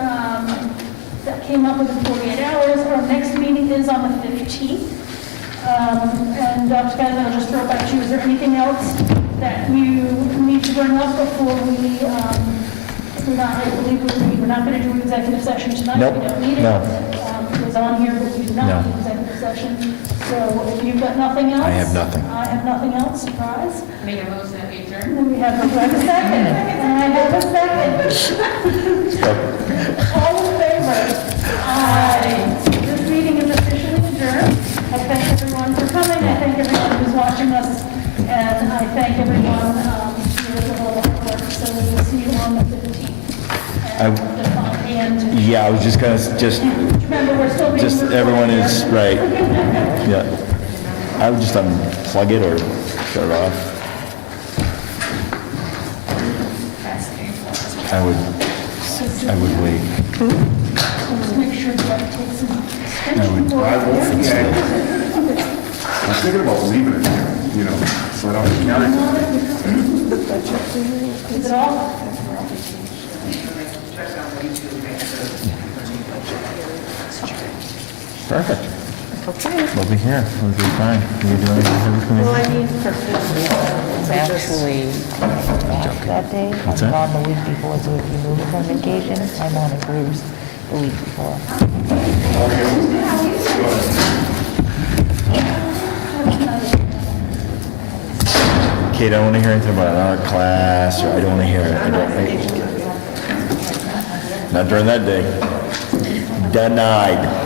that came up within 48 hours. Our next meeting is on the 15th. And Dr. Guys, I'll just throw it back to you. Is there anything else that you need to bring up before we, I believe we're not going to do executive session tonight. Nope. We don't need it. No. It was on here, but we do not No. need executive session. So if you've got nothing else. I have nothing. I have nothing else. Surprise. Make a motion that we adjourn. And then we have a second. And I have a second. All in favor? Aye. This meeting is officially adjourned. I thank everyone for coming. I thank everyone watching us, and I thank everyone here for all the hard work. So we will see you on the 15th. And Yeah, I was just gonna, remember, we're still being just, recorded everyone here. is, right. Yeah. I would just unplug it or shut it off. I would wait. Let's make sure that takes some I would, I'm thinking about leaving it here, you know, so I don't have to carry it. Is it all? perfect. We'll be here. We'll be fine. Can you do anything? It's actually back that day. What's I'm that? gone the week before, so if you move from vacation, I'm on a cruise the week before. Kate, I don't want to hear anything about another class, or I don't want to hear it. Not during that day. Denied.